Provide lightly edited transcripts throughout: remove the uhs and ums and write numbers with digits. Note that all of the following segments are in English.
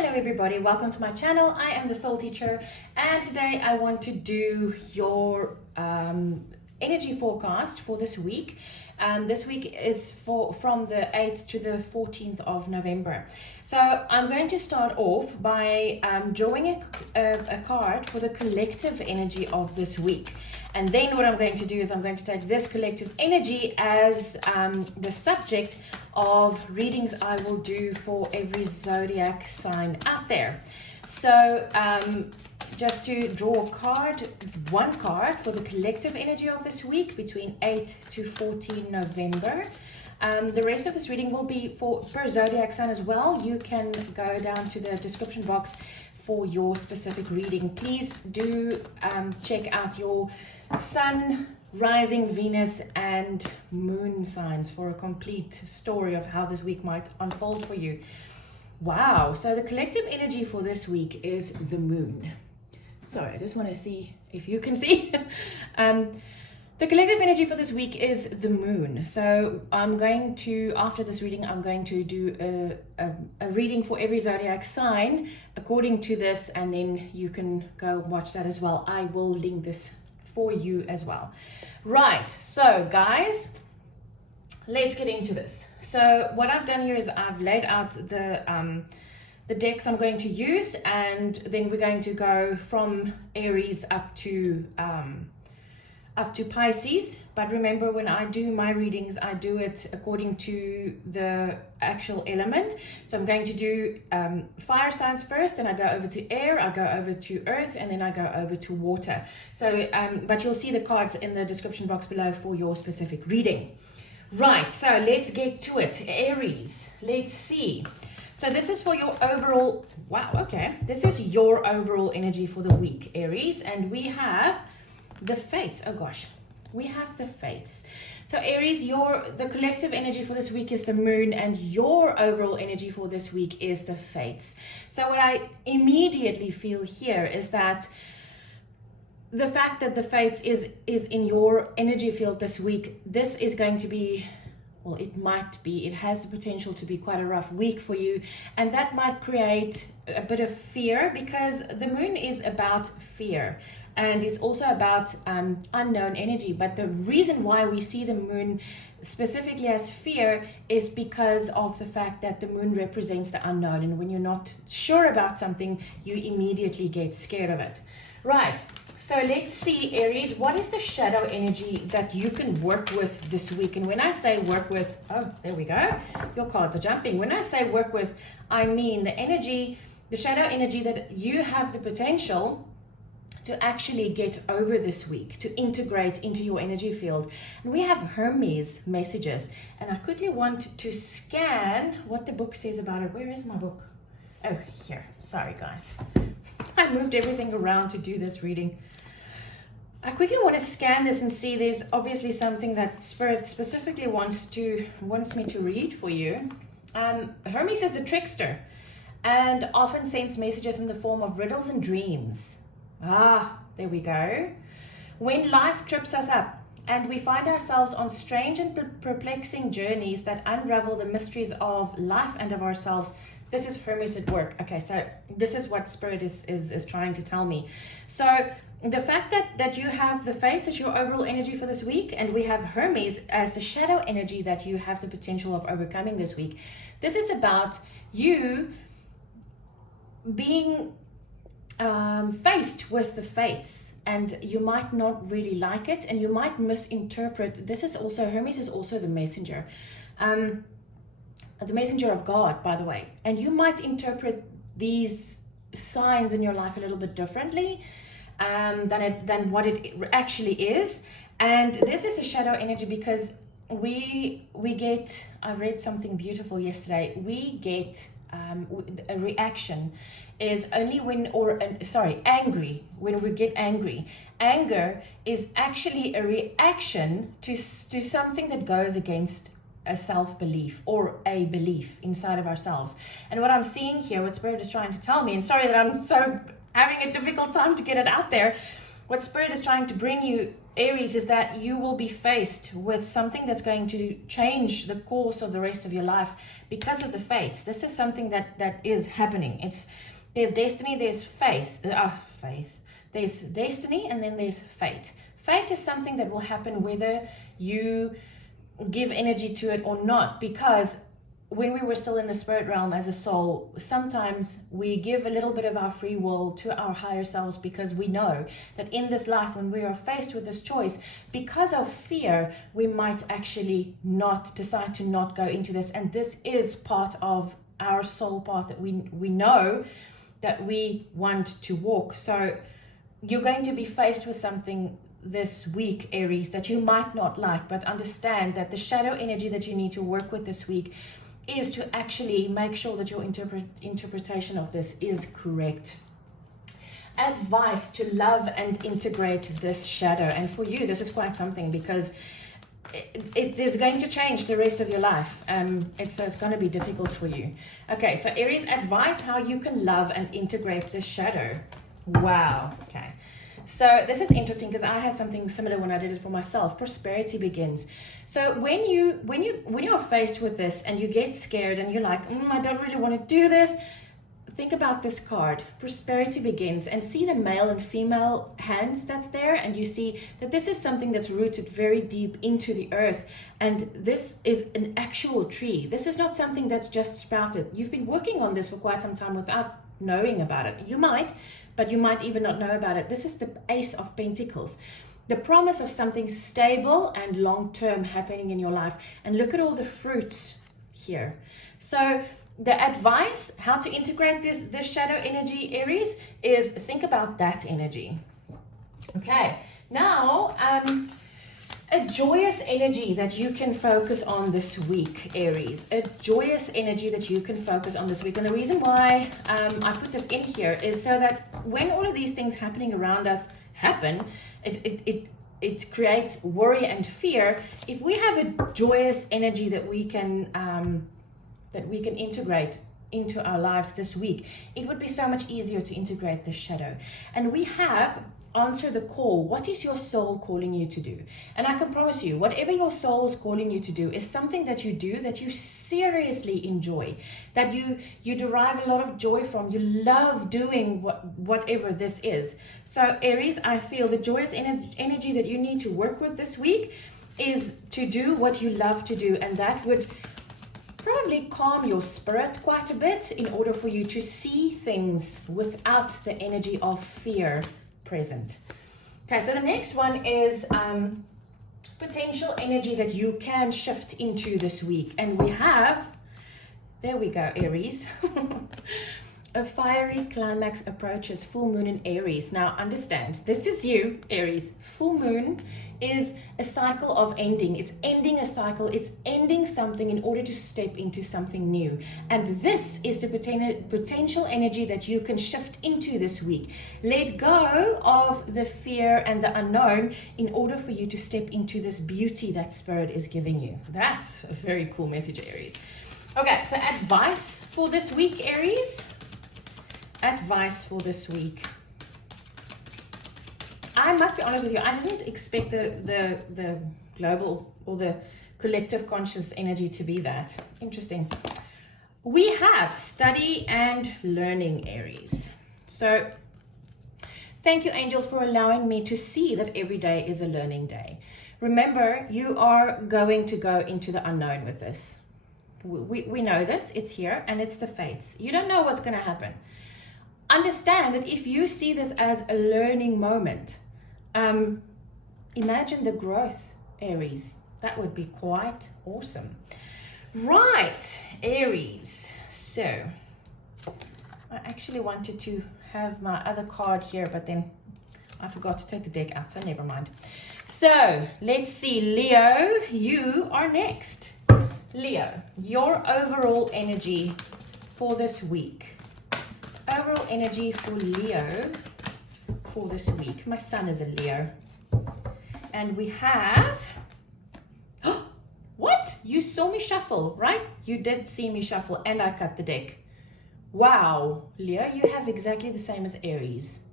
Hello everybody, welcome to my channel. I am the Soul Teacher, and today I want to do your energy forecast for this week. This week is from the 8th to the 14th of November. So I'm going to start off by drawing a card for the collective energy of this week. And then what I'm going to do is I'm going to take this collective energy as the subject of readings I will do for every zodiac sign out there. So just to draw a card, one card for the collective energy of this week between 8 to 14 November. The rest of this reading will be per zodiac sign as well. You can go down to the description box for your specific reading. Please do check out your Sun, rising, Venus, and moon signs for a complete story of how this week might unfold for you. Wow, so the collective energy for this week is the moon. Sorry, I just want to see if you can see. The collective energy for this week is the moon. So I'm going to, after this reading, I'm going to do a reading for every zodiac sign according to this, and then you can go watch that as well. I will link this for you as well. Right, so guys, let's get into this. So what I've done here is I've laid out the decks I'm going to use, and then we're going to go from Aries up to Pisces. But remember, when I do my readings, I do it according to the actual element. So I'm going to do fire signs first, and I go over to air, I go over to earth, and then I go over to water. So but you'll see the cards in the description box below for your specific reading. Right, so let's get to it. Aries, let's see. So this is for your overall, wow, okay. This is your overall energy for the week, Aries. And we have the fates. Oh gosh, we have the fates. So Aries, the collective energy for this week is the moon, and your overall energy for this week is the fates. So what I immediately feel here is that the fact that the fates is in your energy field this week, this is going to be, well, it has the potential to be quite a rough week for you, and that might create a bit of fear, because the moon is about fear, and it's also about unknown energy. But the reason why we see the moon specifically as fear is because of the fact that the moon represents the unknown, and when you're not sure about something, you immediately get scared of it. Right. So let's see, Aries, what is the shadow energy that you can work with this week? And when I say work with, oh, there we go. Your cards are jumping. When I say work with, I mean the shadow energy that you have the potential to actually get over this week, to integrate into your energy field. And we have Hermes messages. And I quickly want to scan what the book says about it. Where is my book? Oh, here. Sorry, guys. I moved everything around to do this reading. I quickly want to scan this and see there's obviously something that Spirit specifically wants me to read for you. Hermes is the trickster and often sends messages in the form of riddles and dreams. Ah, there we go. When life trips us up and we find ourselves on strange and perplexing journeys that unravel the mysteries of life and of ourselves, this is Hermes at work. Okay, so this is what Spirit is trying to tell me. So the fact that you have the fates as your overall energy for this week, and we have Hermes as the shadow energy that you have the potential of overcoming this week. This is about you being faced with the fates, and you might not really like it, and you might misinterpret. This is also, Hermes is also the messenger. The messenger of God, by the way, and you might interpret these signs in your life a little bit differently than what it actually is. And this is a shadow energy because we get, I read something beautiful yesterday, we get a reaction is only angry, when we get angry. Anger is actually a reaction to something that goes against a self-belief or a belief inside of ourselves. And what I'm seeing here, what Spirit is trying to tell me, and sorry that I'm so having a difficult time to get it out there, what Spirit is trying to bring you, Aries, is that you will be faced with something that's going to change the course of the rest of your life because of the fates. This is something that is happening. There's destiny, there's faith. There's destiny, and then there's fate. Fate is something that will happen whether you give energy to it or not, because when we were still in the spirit realm as a soul, sometimes we give a little bit of our free will to our higher selves, because we know that in this life, when we are faced with this choice, because of fear, we might actually not decide to not go into this. And this is part of our soul path that we know that we want to walk. So you're going to be faced with something this week, Aries, that you might not like, but understand that the shadow energy that you need to work with this week is to actually make sure that your interpretation of this is correct. Advice to love and integrate this shadow. And for you, this is quite something, because it is going to change the rest of your life. So it's going to be difficult for you. Okay, so Aries, advice how you can love and integrate this shadow. Wow. Okay. So this is interesting, because I had something similar when I did it for myself. Prosperity begins. So when you are faced with this and you get scared and you're like, I don't really want to do this, think about this card. Prosperity begins, and see the male and female hands that's there, and you see that this is something that's rooted very deep into the earth, and this is an actual tree. This is not something that's just sprouted. You've been working on this for quite some time without knowing about it. You might, but you might even not know about it. This is the Ace of Pentacles, the promise of something stable and long-term happening in your life. And look at all the fruits here. So the advice, how to integrate this shadow energy, Aries, is think about that energy. Okay, now a joyous energy that you can focus on this week, Aries. A joyous energy that you can focus on this week. And the reason why I put this in here is so that when all of these things happening around us happen, it creates worry and fear. If we have a joyous energy that we can integrate into our lives this week, it would be so much easier to integrate the shadow. And we have answer the call. What is your soul calling you to do? And I can promise you, whatever your soul is calling you to do is something that you do that you seriously enjoy, that you derive a lot of joy from. You love doing whatever this is. So Aries, I feel the joyous energy that you need to work with this week is to do what you love to do, and that would probably calm your spirit quite a bit in order for you to see things without the energy of fear present. Okay, so the next one is potential energy that you can shift into this week. And we have, there we go, Aries. A fiery climax approaches, full moon in Aries. Now understand, this is you, Aries. Full moon is a cycle of ending. It's ending a cycle. It's ending something in order to step into something new. And this is the potential energy that you can shift into this week. Let go of the fear and the unknown in order for you to step into this beauty that Spirit is giving you. That's a very cool message, Aries. Okay, so advice for this week, Aries. Advice for this week. I must be honest with you, I didn't expect the global or the collective conscious energy to be that. Interesting. We have study and learning, Aries. So thank you, angels, for allowing me to see that every day is a learning day. Remember, you are going to go into the unknown with this. We know this, it's here, and it's the fates. You don't know what's going to happen. Understand that if you see this as a learning moment, imagine the growth, Aries. That would be quite awesome. Right, Aries. So I actually wanted to have my other card here, but then I forgot to take the deck out, so never mind. So let's see, Leo, you are next. Leo, your overall energy for this week. Overall energy for Leo for this week. My son is a Leo. And we have... What? You saw me shuffle, right? You did see me shuffle and I cut the deck. Wow. Leo, you have exactly the same as Aries.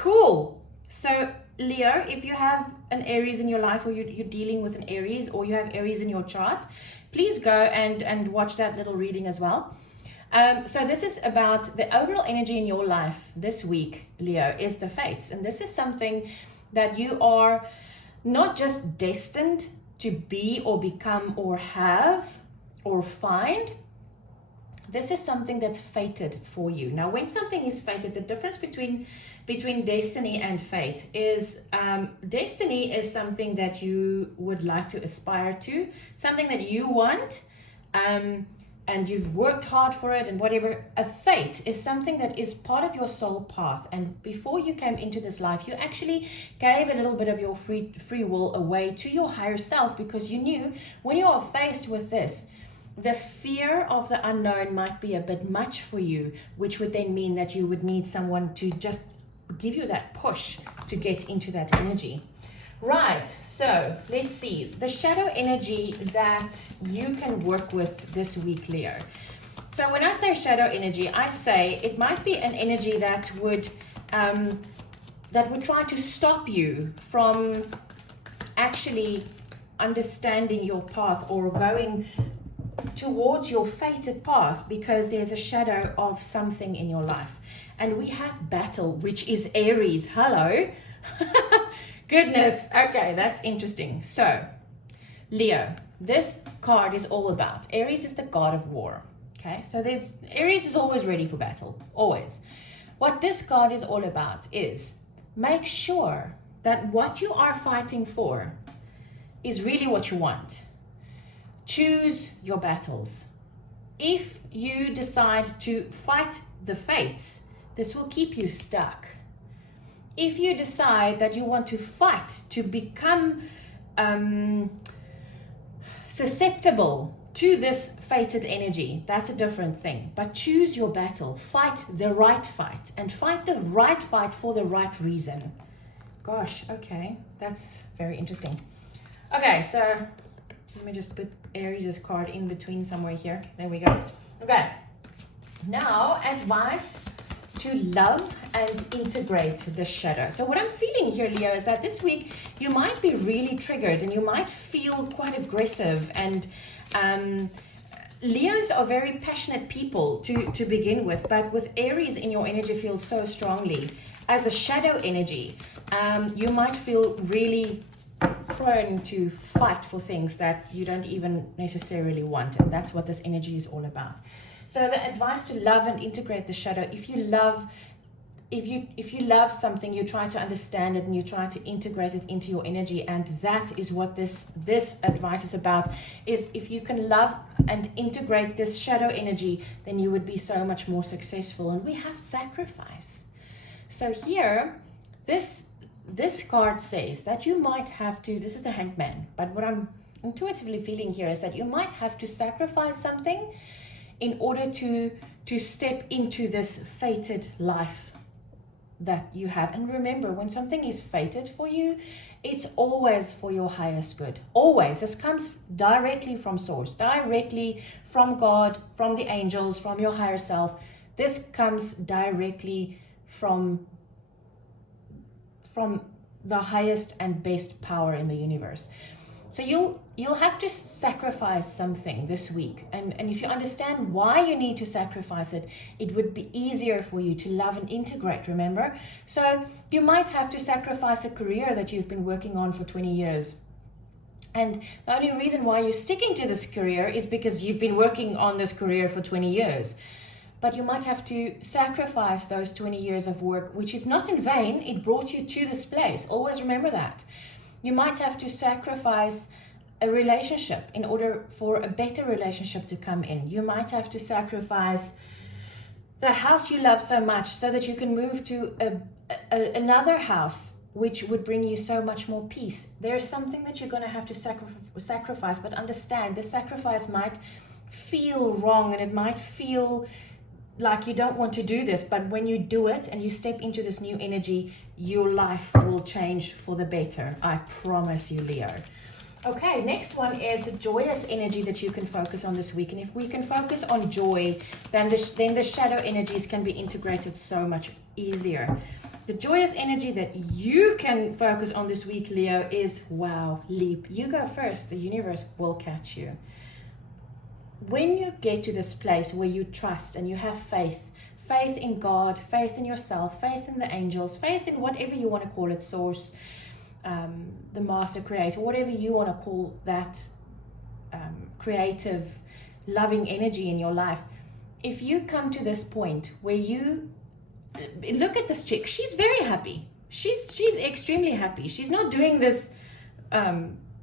Cool. So Leo, if you have an Aries in your life, or you're dealing with an Aries, or you have Aries in your chart, please go and watch that little reading as well. So this is about the overall energy in your life this week, Leo, is the fates. And this is something that you are not just destined to be or become or have or find. This is something that's fated for you. Now, when something is fated, the difference between destiny and fate is destiny is something that you would like to aspire to, something that you want, and you've worked hard for it and whatever. A fate is something that is part of your soul path, and before you came into this life, you actually gave a little bit of your free will away to your higher self, because you knew when you are faced with this, the fear of the unknown might be a bit much for you, which would then mean that you would need someone to just give you that push to get into that energy. Right, so let's see the shadow energy that you can work with this week, Leo. So when I say shadow energy, I say it might be an energy that would try to stop you from actually understanding your path or going towards your fated path, because there's a shadow of something in your life. And we have battle, which is Aries. Hello. Goodness. Okay, that's interesting. So, Leo, this card is all about, Aries is the god of war. Okay, so Aries is always ready for battle, always. What this card is all about is make sure that what you are fighting for is really what you want. Choose your battles. If you decide to fight the fates, this will keep you stuck. If you decide that you want to fight to become susceptible to this fated energy, that's a different thing. But choose your battle. Fight the right fight, and fight the right fight for the right reason. Gosh, okay, that's very interesting. Okay, so let me just put Aries' card in between somewhere here. There we go. Okay, now advice to love and integrate the shadow. So what I'm feeling here, Leo, is that this week you might be really triggered and you might feel quite aggressive, and Leos are very passionate people to begin with, but with Aries in your energy field so strongly as a shadow energy, you might feel really prone to fight for things that you don't even necessarily want, and that's what this energy is all about. So the advice to love and integrate the shadow, if you love something, you try to understand it and you try to integrate it into your energy, and that is what this advice is about. Is if you can love and integrate this shadow energy, then you would be so much more successful. And we have sacrifice. So here, this card says that you might have to, this is the Hanged Man, but what I'm intuitively feeling here is that you might have to sacrifice something in order to step into this fated life that you have. And remember, when something is fated for you, it's always for your highest good. Always. This comes directly from source, directly from God, from the angels, from your higher self. This comes directly from the highest and best power in the universe. So you'll have to sacrifice something this week. And if you understand why you need to sacrifice it, it would be easier for you to love and integrate, remember? So you might have to sacrifice a career that you've been working on for 20 years. And the only reason why you're sticking to this career is because you've been working on this career for 20 years. But you might have to sacrifice those 20 years of work, which is not in vain. It brought you to this place. Always remember that. You might have to sacrifice a relationship in order for a better relationship to come in. You might have to sacrifice the house you love so much so that you can move to another house which would bring you so much more peace. There's something that you're going to have to sacrifice, but understand the sacrifice might feel wrong and it might feel like you don't want to do this, but when you do it and you step into this new energy, your life will change for the better. I promise you, Leo. Okay, next one is the joyous energy that you can focus on this week. And if we can focus on joy, then the shadow energies can be integrated so much easier. The joyous energy that you can focus on this week, Leo, is, wow, leap. You go first. The universe will catch you. When you get to this place where you trust and you have faith in God, faith in yourself, faith in the angels, faith in whatever you want to call it, source, the master creator, whatever you want to call that creative, loving energy in your life. If you come to this point where you look at this chick, she's very happy. She's extremely happy. She's not doing this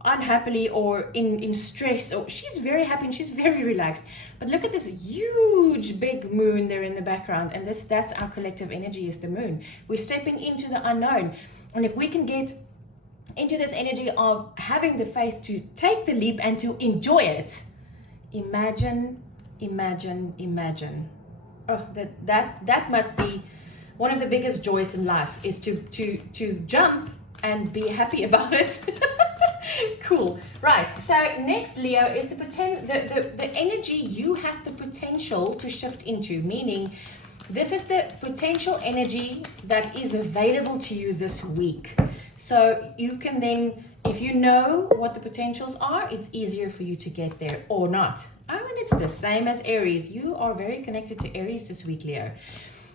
unhappily or in stress, or she's very happy and she's very relaxed. But look at this huge big moon there in the background, and that's our collective energy, is the moon. We're stepping into the unknown, and if we can get into this energy of having the faith to take the leap and to enjoy it, imagine. Oh, that must be one of the biggest joys in life, is to jump and be happy about it. Cool. Right. So next, Leo, is the energy you have the potential to shift into, meaning this is the potential energy that is available to you this week. So you can then, if you know what the potentials are, it's easier for you to get there or not. Oh, and it's the same as Aries. You are very connected to Aries this week, Leo.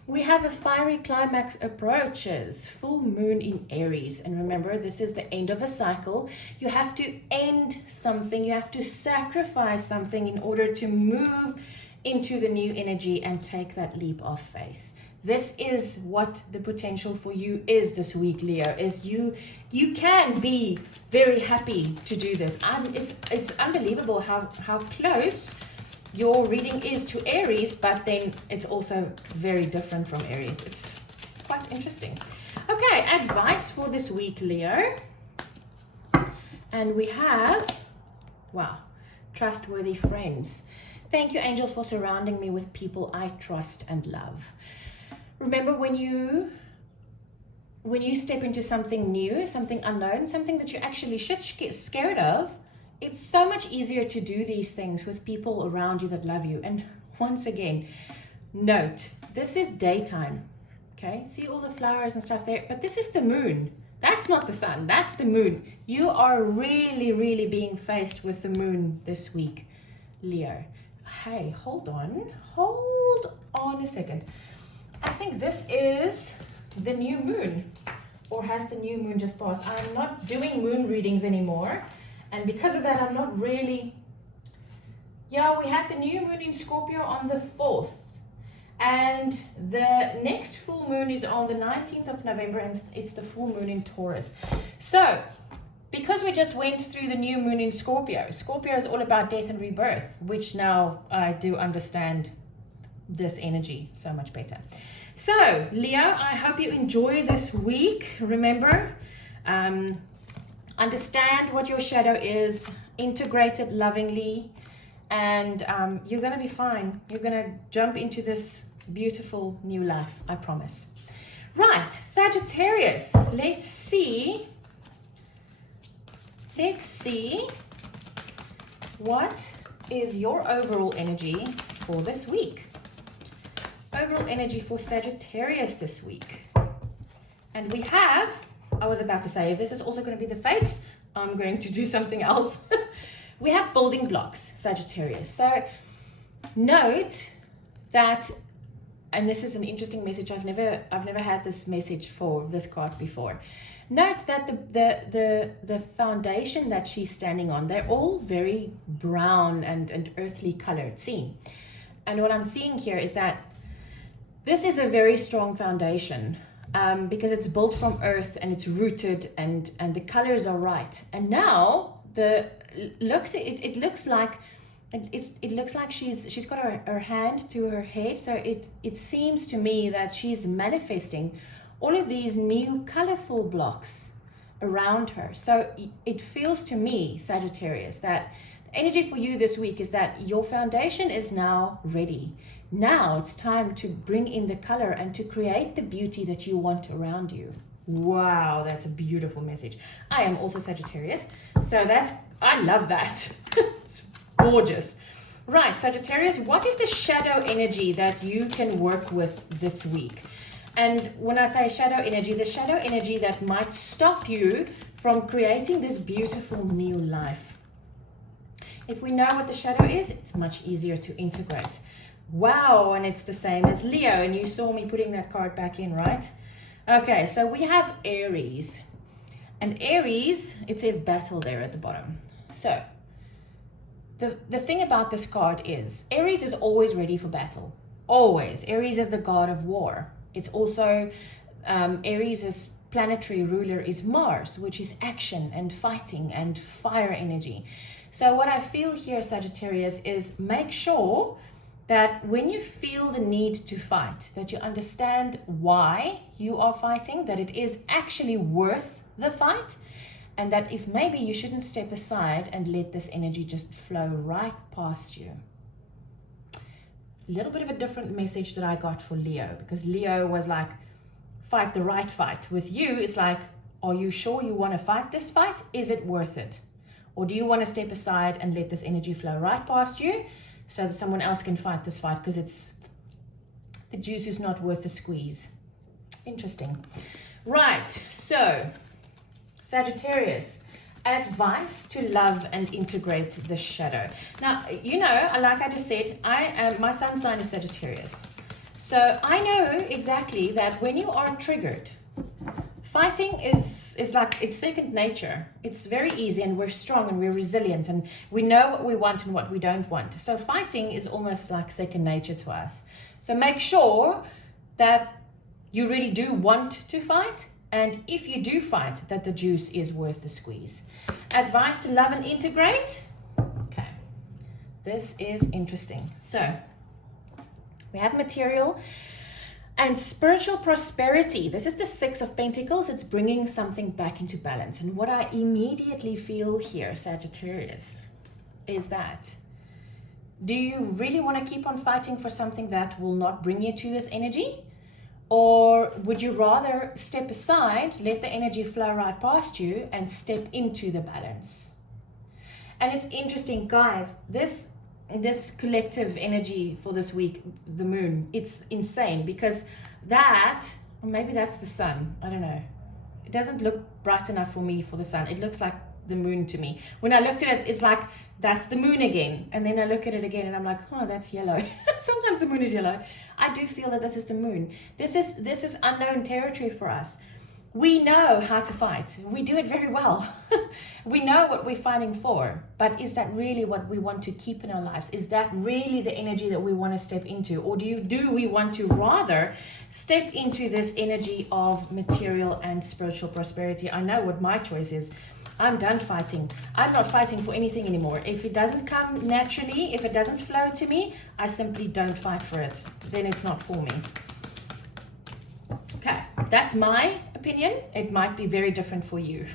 We have a fiery climax approaches, full moon in Aries. And remember, this is the end of a cycle. You have to end something. You have to sacrifice something in order to move into the new energy and take that leap of faith. This is what the potential for you is this week, Leo, is you can be very happy to do this. It's unbelievable how close your reading is to Aries, but then it's also very different from Aries. It's quite interesting. Okay, advice for this week, Leo. And we have, wow, trustworthy friends. Thank you, angels, for surrounding me with people I trust and love. Remember, when you step into something new, something unknown, something that you actually should get scared of, it's so much easier to do these things with people around you that love you. And once again, note, this is daytime, okay? See all the flowers and stuff there, but this is the moon. That's not the sun, that's the moon. You are really, really being faced with the moon this week, Leo. Hey, hold on a second. I think this is the new moon, or has the new moon just passed? I'm not doing moon readings anymore. And because of that, I'm not really... Yeah, we had the new moon in Scorpio on the 4th. And the next full moon is on the 19th of November, and it's the full moon in Taurus. So, because we just went through the new moon in Scorpio, Scorpio is all about death and rebirth, which now I do understand this energy so much better. So, Leo, I hope you enjoy this week. Remember, understand what your shadow is, integrate it lovingly, and you're going to be fine. You're going to jump into this beautiful new life, I promise. Right, Sagittarius, let's see what is your overall energy for this week. Overall energy for Sagittarius this week. And we have, I was about to say, if this is also going to be the fates, I'm going to do something else. We have building blocks, Sagittarius. So note that, and this is an interesting message, I've never had this message for this card before. Note that the foundation that she's standing on, they're all very brown and earthly colored, see? And what I'm seeing here is that this is a very strong foundation, because it's built from earth and it's rooted and the colors are right. And now it looks like she's got her hand to her head. So it seems to me that she's manifesting all of these new colorful blocks around her. So it feels to me, Sagittarius, that the energy for you this week is that your foundation is now ready. Now it's time to bring in the color and to create the beauty that you want around you. Wow, that's a beautiful message. I am also Sagittarius, so I love that. It's gorgeous. Right, Sagittarius, what is the shadow energy that you can work with this week? And when I say shadow energy, the shadow energy that might stop you from creating this beautiful new life. If we know what the shadow is, it's much easier to integrate. Wow, and it's the same as Leo, and you saw me putting that card back in, right? Okay, so we have Aries. And Aries, it says battle there at the bottom. So, the thing about this card is, Aries is always ready for battle. Always. Aries is the god of war. It's also, Aries' planetary ruler is Mars, which is action and fighting and fire energy. So what I feel here, Sagittarius, is make sure that when you feel the need to fight, that you understand why you are fighting, that it is actually worth the fight, and that if maybe you shouldn't step aside and let this energy just flow right past you. A little bit of a different message that I got for Leo, because Leo was like, fight the right fight. With you, it's like, are you sure you want to fight this fight? Is it worth it? Or do you want to step aside and let this energy flow right past you so that someone else can fight this fight, because it's the juice is not worth the squeeze. Interesting. Right, so Sagittarius, advice to love and integrate the shadow. Now, you know, like I just said, my sun sign is Sagittarius. So I know exactly that when you are triggered, fighting is like, it's second nature. It's very easy, and we're strong and we're resilient, and we know what we want and what we don't want. So fighting is almost like second nature to us. So make sure that you really do want to fight, and if you do fight, that the juice is worth the squeeze. Advice to love and integrate. Okay, this is interesting. So we have material and spiritual prosperity. This is the Six of Pentacles. It's bringing something back into balance. And what I immediately feel here, Sagittarius, is that, do you really want to keep on fighting for something that will not bring you to this energy? Or would you rather step aside, let the energy flow right past you, and step into the balance? And it's interesting, guys, this collective energy for this week, the moon, it's insane, because that, or maybe that's the sun, I don't know. It doesn't look bright enough for me for the sun. It looks like the moon to me. When I looked at it, it's like, that's the moon again. And then I look at it again and I'm like, oh, that's yellow. Sometimes the moon is yellow. I do feel that this is the moon. This is unknown territory for us. We know how to fight. We do it very well. We know what we're fighting for. But is that really what we want to keep in our lives? Is that really the energy that we want to step into? Or do we want to rather step into this energy of material and spiritual prosperity? I know what my choice is. I'm done fighting. I'm not fighting for anything anymore. If it doesn't come naturally, if it doesn't flow to me, I simply don't fight for it. Then it's not for me. Okay, that's my opinion. It might be very different for you.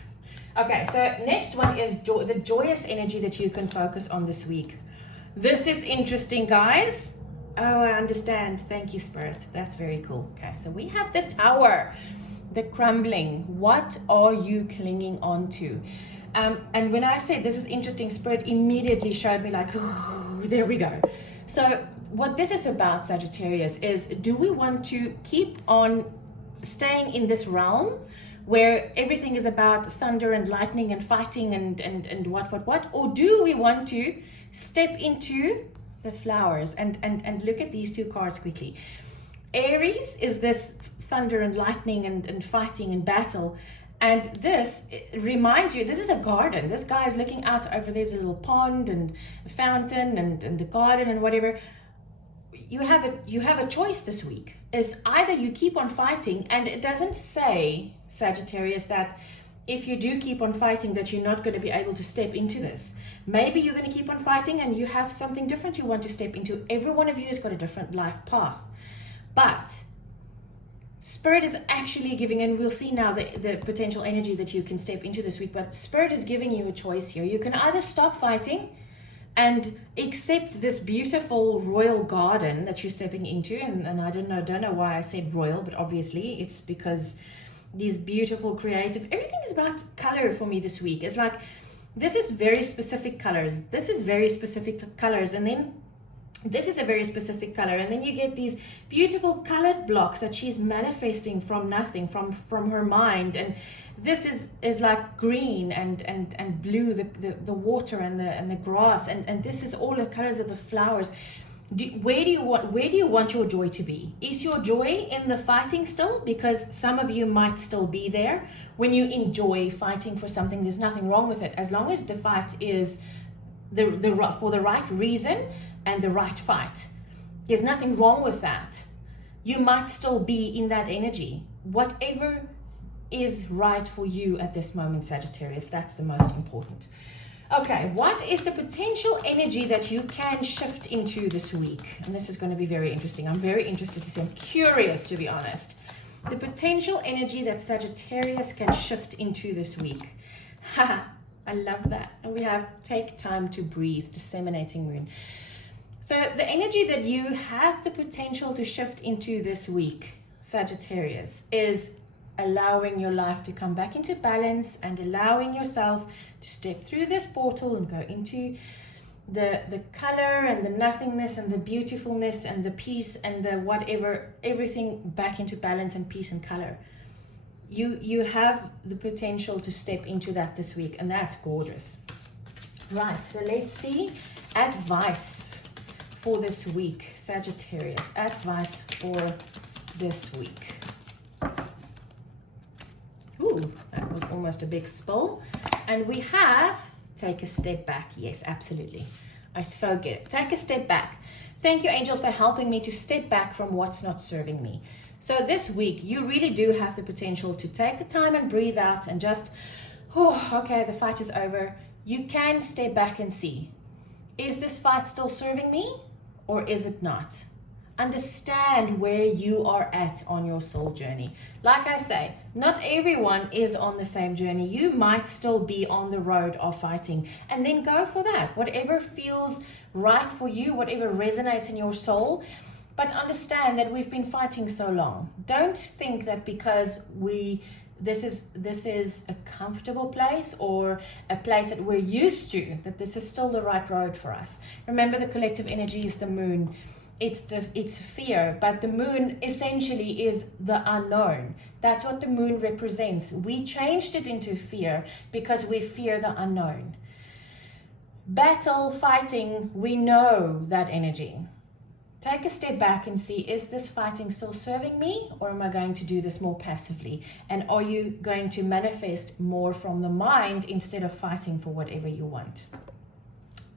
Okay, so next one is the joyous energy that you can focus on this week. This is interesting, guys. Oh, I understand. Thank you, Spirit. That's very cool. Okay, so we have the Tower. The crumbling. What are you clinging on to? And when I said this is interesting, Spirit immediately showed me like, oh, there we go. So what this is about, Sagittarius, is do we want to keep on staying in this realm where everything is about thunder and lightning and fighting and what? Or do we want to step into the flowers? And look at these two cards quickly. Aries is this thunder and lightning and fighting and battle, and this reminds you, this is a garden. This guy is looking out over, there's a little pond and a fountain and the garden and whatever. You have a choice this week. Is either you keep on fighting, and it doesn't say, Sagittarius, that if you do keep on fighting that you're not going to be able to step into this. Maybe you're going to keep on fighting and you have something different you want to step into. Every one of you has got a different life path. But Spirit is actually giving, and we'll see now the potential energy that you can step into this week, but Spirit is giving you a choice here. You can either stop fighting and accept this beautiful royal garden that you're stepping into, and I don't know why I said royal, but obviously it's because these beautiful creative, everything is about color for me this week. It's like, this is very specific colors, this is very specific colors, and then This is a very specific color, and then you get these beautiful colored blocks that she's manifesting from nothing, from her mind. And this is like green and blue, the water and the grass, and this is all the colors of the flowers. Where do you want your joy to be? Is your joy in the fighting still? Because some of you might still be there. When you enjoy fighting for something, there's nothing wrong with it, as long as the fight is for the right reason and the right fight. There's nothing wrong with that. You might still be in that energy. Whatever is right for you at this moment, Sagittarius, that's the most important. Okay, what is the potential energy that you can shift into this week? And this is going to be very interesting. I'm very interested to see. I'm curious, to be honest. The potential energy that Sagittarius can shift into this week. Haha, I love that. And we have take time to breathe, disseminating moon. So the energy that you have the potential to shift into this week, Sagittarius, is allowing your life to come back into balance and allowing yourself to step through this portal and go into the color and the nothingness and the beautifulness and the peace and the whatever, everything back into balance and peace and color. You have the potential to step into that this week, and that's gorgeous. Right, so let's see advice for this week, Sagittarius. Advice for this week. Ooh, that was almost a big spill. And we have take a step back. Yes, absolutely. I so get it. Take a step back. Thank you, angels, for helping me to step back from what's not serving me. So this week, you really do have the potential to take the time and breathe out and just, okay, the fight is over. You can step back and see, is this fight still serving me or is it not? Understand where you are at on your soul journey. Like I say, not everyone is on the same journey. You might still be on the road of fighting, and then go for that. Whatever feels right for you, whatever resonates in your soul. But understand that we've been fighting so long. Don't think that because this is a comfortable place or a place that we're used to, that this is still the right road for us. Remember, the collective energy is the moon. It's fear, but the moon essentially is the unknown. That's what the moon represents. We changed it into fear because we fear the unknown. Battle, fighting, we know that energy. Take a step back and see, is this fighting still serving me, or am I going to do this more passively? And are you going to manifest more from the mind instead of fighting for whatever you want?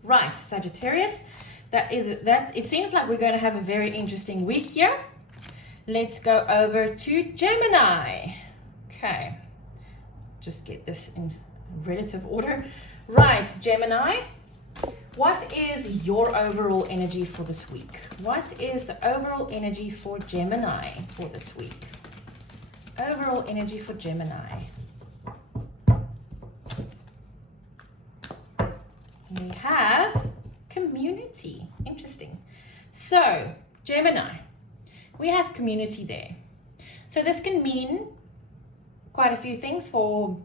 Right, Sagittarius. That. It seems like we're going to have a very interesting week here. Let's go over to Gemini. Okay, just get this in relative order. Right, Gemini, what is your overall energy for this week? What is the overall energy for Gemini for this week? Overall energy for Gemini. We have community. Interesting. So, Gemini, we have community there. So this can mean quite a few things for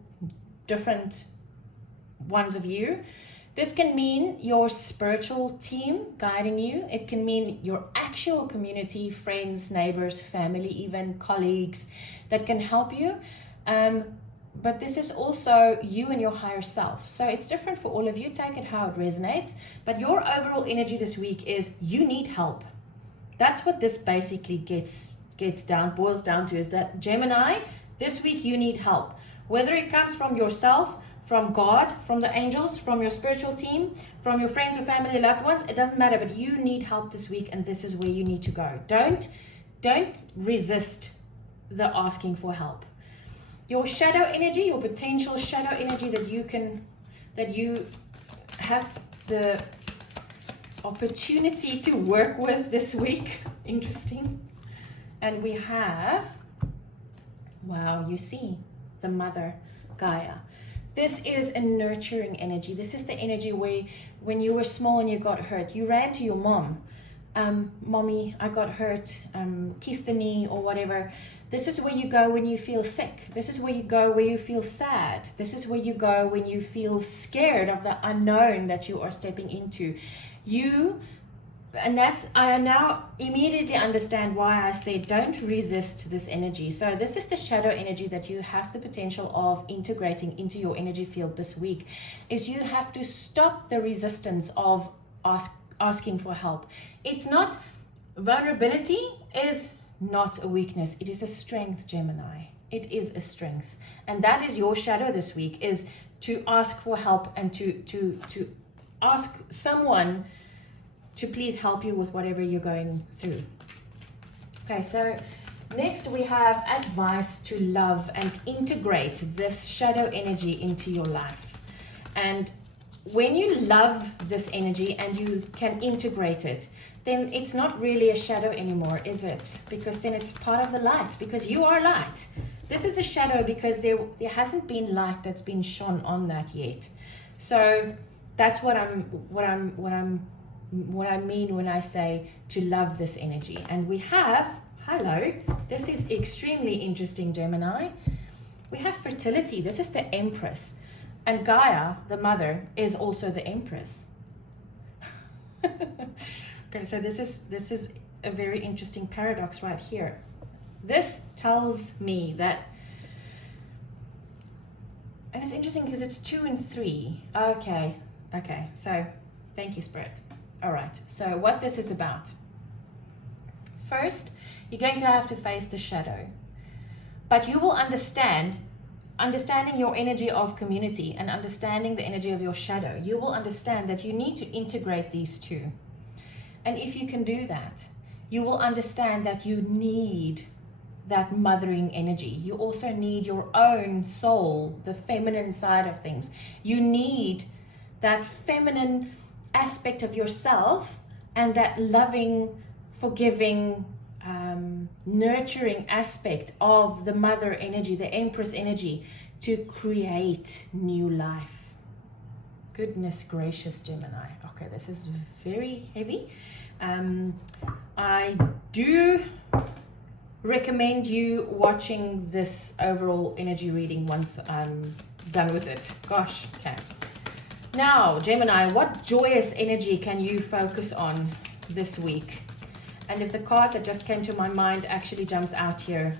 different ones of you. This can mean your spiritual team guiding you. It can mean your actual community, friends, neighbors, family, even colleagues that can help you. But this is also you and your higher self. So it's different for all of you. Take it how it resonates. But your overall energy this week is you need help. That's what this basically boils down to, is that Gemini, this week you need help. Whether it comes from yourself, from God, from the angels, from your spiritual team, from your friends or family, loved ones, it doesn't matter, but you need help this week, and this is where you need to go. Don't resist the asking for help. Your shadow energy, your potential shadow energy that you have the opportunity to work with this week. Interesting. And we have, wow, you see, the mother, Gaia. This is a nurturing energy. This is the energy where when you were small and you got hurt, you ran to your mom. Mommy, I got hurt, kiss the knee or whatever. This is where you go when you feel sick. This is where you go where you feel sad. This is where you go when you feel scared of the unknown that you are stepping into. You and that's, I now immediately understand why I said don't resist this energy. So this is the shadow energy that you have the potential of integrating into your energy field this week. Is you have to stop the resistance of asking for help. It's not, vulnerability is not a weakness, it is a strength, Gemini. It is a strength, and that is your shadow this week, is to ask for help and to ask someone to please help you with whatever you're going through. Okay, so next we have advice to love and integrate this shadow energy into your life. And when you love this energy and you can integrate it, then it's not really a shadow anymore, is it? Because then it's part of the light, because you are light. This is a shadow because there hasn't been light that's been shone on that yet. So that's what I mean when I say to love this energy. And we have, hello, this is extremely interesting, Gemini. We have fertility. This is the Empress. And Gaia, the mother, is also the Empress. Okay, so this is a very interesting paradox right here. This tells me that, and it's interesting because it's 2 and 3. Okay, so thank you, Spirit. All right, so what this is about. First, you're going to have to face the shadow, but you will understanding your energy of community and understanding the energy of your shadow, you will understand that you need to integrate these two. And if you can do that, you will understand that you need that mothering energy. You also need your own soul, the feminine side of things. You need that feminine aspect of yourself and that loving, forgiving, nurturing aspect of the mother energy, the Empress energy, to create new life. Goodness gracious, Gemini. Okay, this is very heavy. I do recommend you watching this overall energy reading once I'm done with it. Gosh, okay. Now, Gemini, what joyous energy can you focus on this week? And if the card that just came to my mind actually jumps out here,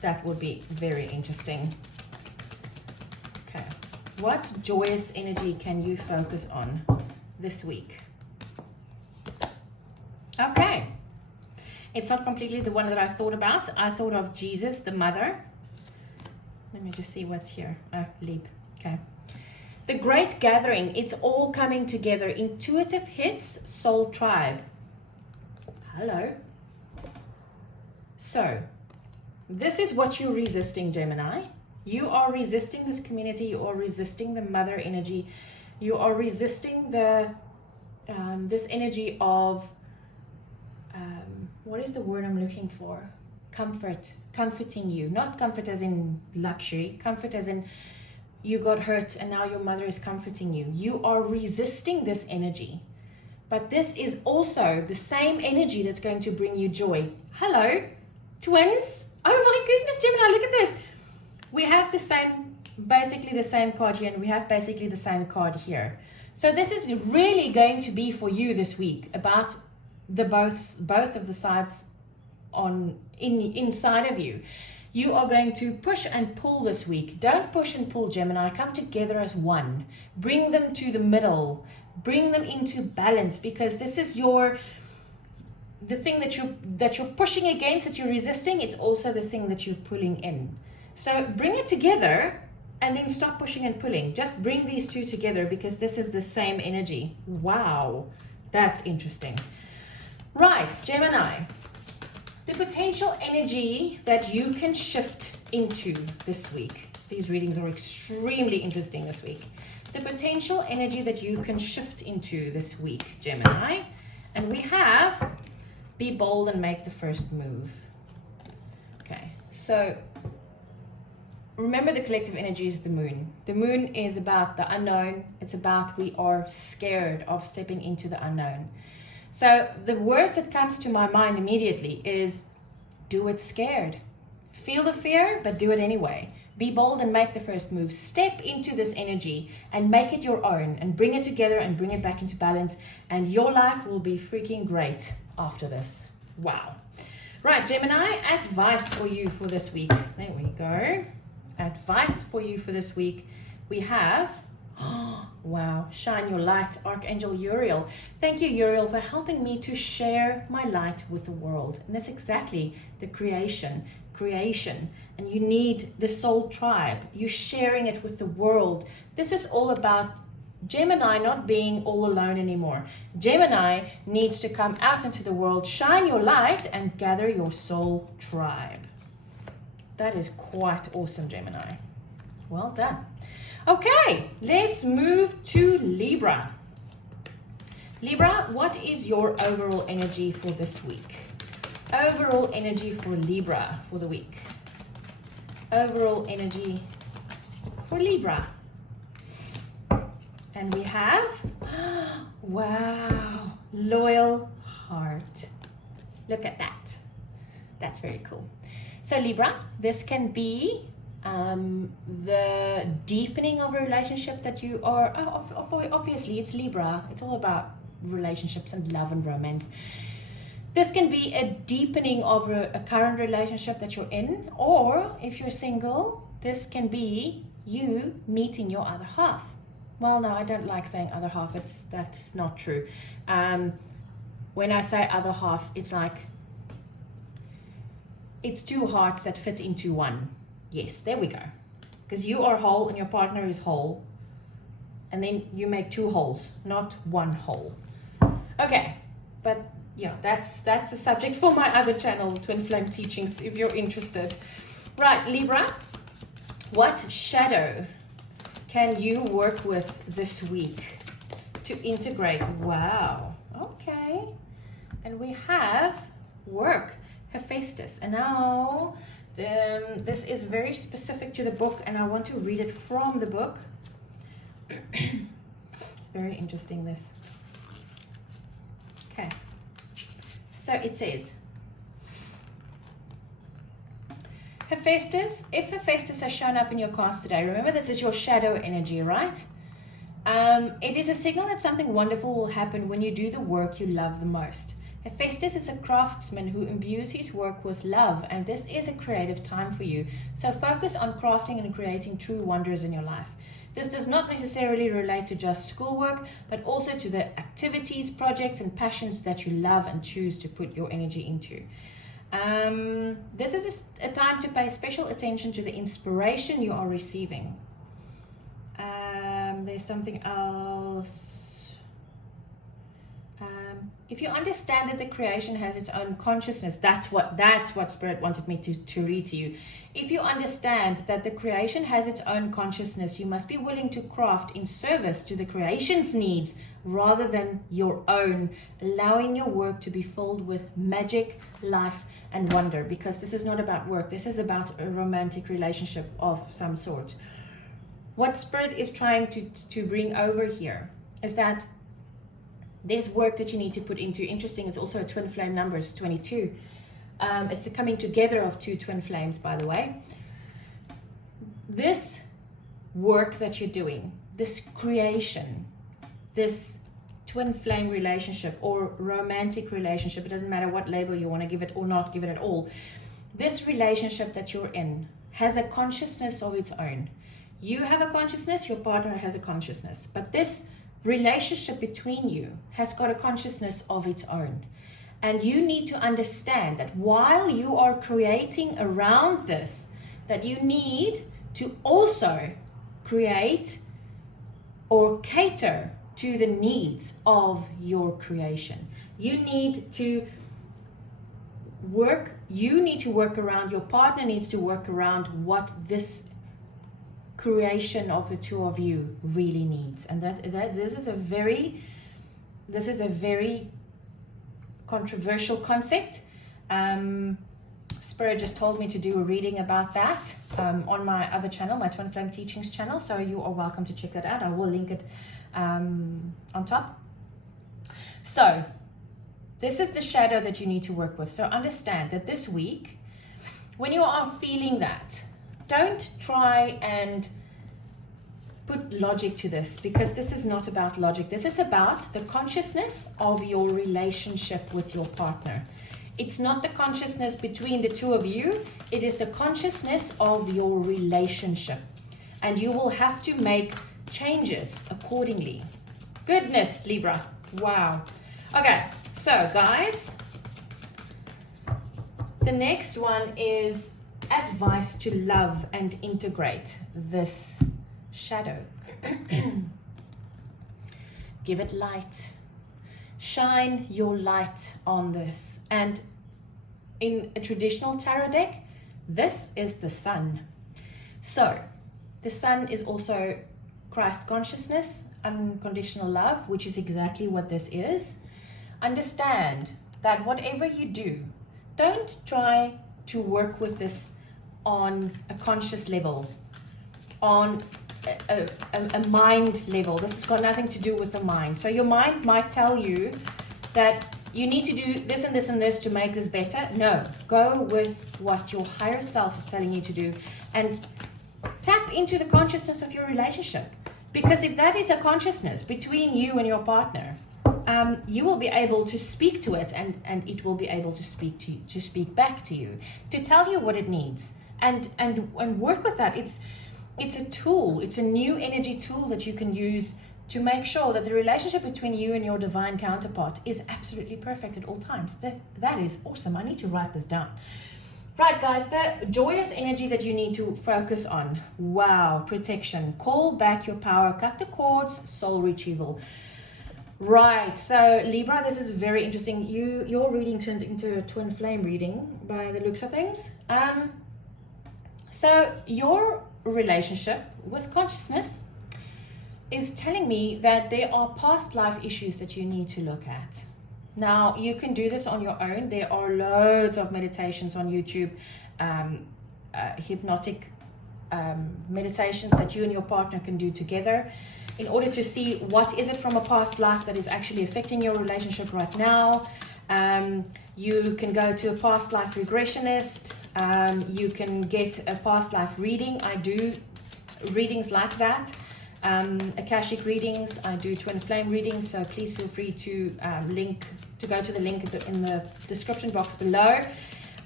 that would be very interesting. Okay, what joyous energy can you focus on this week? Okay, it's not completely the one that I thought about. I thought of Jesus, the mother. Let me just see what's here. Leap. Okay. The Great Gathering. It's all coming together. Intuitive hits, soul tribe. Hello. So, this is what you're resisting, Gemini. You are resisting this community. You are resisting the mother energy. You are resisting the this energy of what is the word I'm looking for? Comforting you. Not comfort as in luxury. Comfort as in you got hurt and now your mother is comforting you. You are resisting this energy. But this is also the same energy that's going to bring you joy. Hello, twins. Oh my goodness, Gemini, look at this. We have the same, basically the same card here, and we have basically the same card here. So this is really going to be for you this week about the both of the sides inside of you. You are going to push and pull this week. Don't push and pull, Gemini. Come together as one. Bring them to the middle. Bring them into balance, because this is the thing that you're pushing against, that you're resisting. It's also the thing that you're pulling in. So bring it together and then stop pushing and pulling. Just bring these two together, because this is the same energy. Wow, that's interesting. Right, Gemini. The potential energy that you can shift into this week. These readings are extremely interesting this week. The potential energy that you can shift into this week, Gemini. And we have be bold and make the first move. Okay, so remember the collective energy is the moon. The moon is about the unknown. It's about we are scared of stepping into the unknown. So the words that comes to my mind immediately is do it scared. Feel the fear, but do it anyway. Be bold and make the first move. Step into this energy and make it your own and bring it together and bring it back into balance. And your life will be freaking great after this. Wow. Right, Gemini, advice for you for this week. There we go. Advice for you for this week. We have, wow, shine your light, Archangel Uriel. Thank you, Uriel, for helping me to share my light with the world. And that's exactly the creation. And you need the soul tribe. You're sharing it with the world. This is all about Gemini not being all alone anymore. Gemini needs to come out into the world, shine your light, and gather your soul tribe. That is quite awesome, Gemini. Well done. Okay, let's move to Libra. Libra, what is your overall energy for this week? Overall energy for Libra for the week. Overall energy for Libra. And we have, wow, loyal heart. Look at that. That's very cool. So Libra, this can be the deepening of a relationship that you are, obviously it's Libra. It's all about relationships and love and romance. This can be a deepening of a current relationship that you're in, or if you're single, this can be you meeting your other half. Well, no, I don't like saying other half. That's not true. When I say other half, it's like it's two hearts that fit into one. Yes, there we go. Because you are whole and your partner is whole, and then you make two wholes, not one whole. Okay, but yeah, that's a subject for my other channel, Twin Flame Teachings, if you're interested. Right, Libra, what shadow can you work with this week to integrate? Wow, okay. And we have work, Hephaestus. And now this is very specific to the book, and I want to read it from the book. Very interesting, this. Okay. So it says, Hephaestus, if Hephaestus has shown up in your cards today, remember this is your shadow energy, right? It is a signal that something wonderful will happen when you do the work you love the most. Hephaestus is a craftsman who imbues his work with love, and this is a creative time for you. So focus on crafting and creating true wonders in your life. This does not necessarily relate to just schoolwork, but also to the activities, projects, and passions that you love and choose to put your energy into. This is a time to pay special attention to the inspiration you are receiving. There's something else. If you understand that the creation has its own consciousness, that's what Spirit wanted me to read to you. If you understand that the creation has its own consciousness, you must be willing to craft in service to the creation's needs rather than your own, allowing your work to be filled with magic, life, and wonder, because this is not about work. This is about a romantic relationship of some sort. What Spirit is trying to bring over here is that there's work that you need to put into. Interesting, it's also a twin flame number, it's 22. It's a coming together of two twin flames, by the way. This work that you're doing, this creation, this twin flame relationship or romantic relationship, it doesn't matter what label you want to give it or not give it at all. This relationship that you're in has a consciousness of its own. You have a consciousness, your partner has a consciousness, but this relationship between you has got a consciousness of its own. And you need to understand that while you are creating around this, that you need to also create or cater to the needs of your creation. You need to work around, your partner needs to work around what this creation of the two of you really needs. And this is a very controversial concept. Spirit just told me to do a reading about that on my other channel, my Twin Flame Teachings channel, so you are welcome to check that out. I will link it on top. So this is the shadow that you need to work with. So understand that this week, when you are feeling that don't try and put logic to this, because this is not about logic. This is about the consciousness of your relationship with your partner. It's not the consciousness between the two of you. It is the consciousness of your relationship. And you will have to make changes accordingly. Goodness, Libra. Wow. Okay, so guys, the next one is advice to love and integrate this shadow. Give it light. Shine your light on this. And in a traditional tarot deck, this is the sun. So the sun is also Christ consciousness, unconditional love, which is exactly what this is. Understand that whatever you do, don't try to work with this on a conscious level, on a mind level. This has got nothing to do with the mind. So your mind might tell you that you need to do this and this and this to make this better. No, go with what your higher self is telling you to do, and tap into the consciousness of your relationship. Because if that is a consciousness between you and your partner, you will be able to speak to it, and it will be able to speak to you, to speak back to you, to tell you what it needs, and work with that. It's a tool. It's a new energy tool that you can use to make sure that the relationship between you and your divine counterpart is absolutely perfect at all times. That is awesome. I need to write this down. Right, guys, the joyous energy that you need to focus on. Wow, protection. Call back your power. Cut the cords. Soul retrieval. Right, so Libra, this is very interesting. Your reading turned into a twin flame reading by the looks of things. So your relationship with consciousness is telling me that there are past life issues that you need to look at. Now, you can do this on your own. There are loads of meditations on YouTube, hypnotic meditations that you and your partner can do together in order to see what is it from a past life that is actually affecting your relationship right now. You can go to a past life regressionist. You can get a past life reading. I do readings like that. Akashic readings. I do twin flame readings, so please feel free to go to the link in the description box below,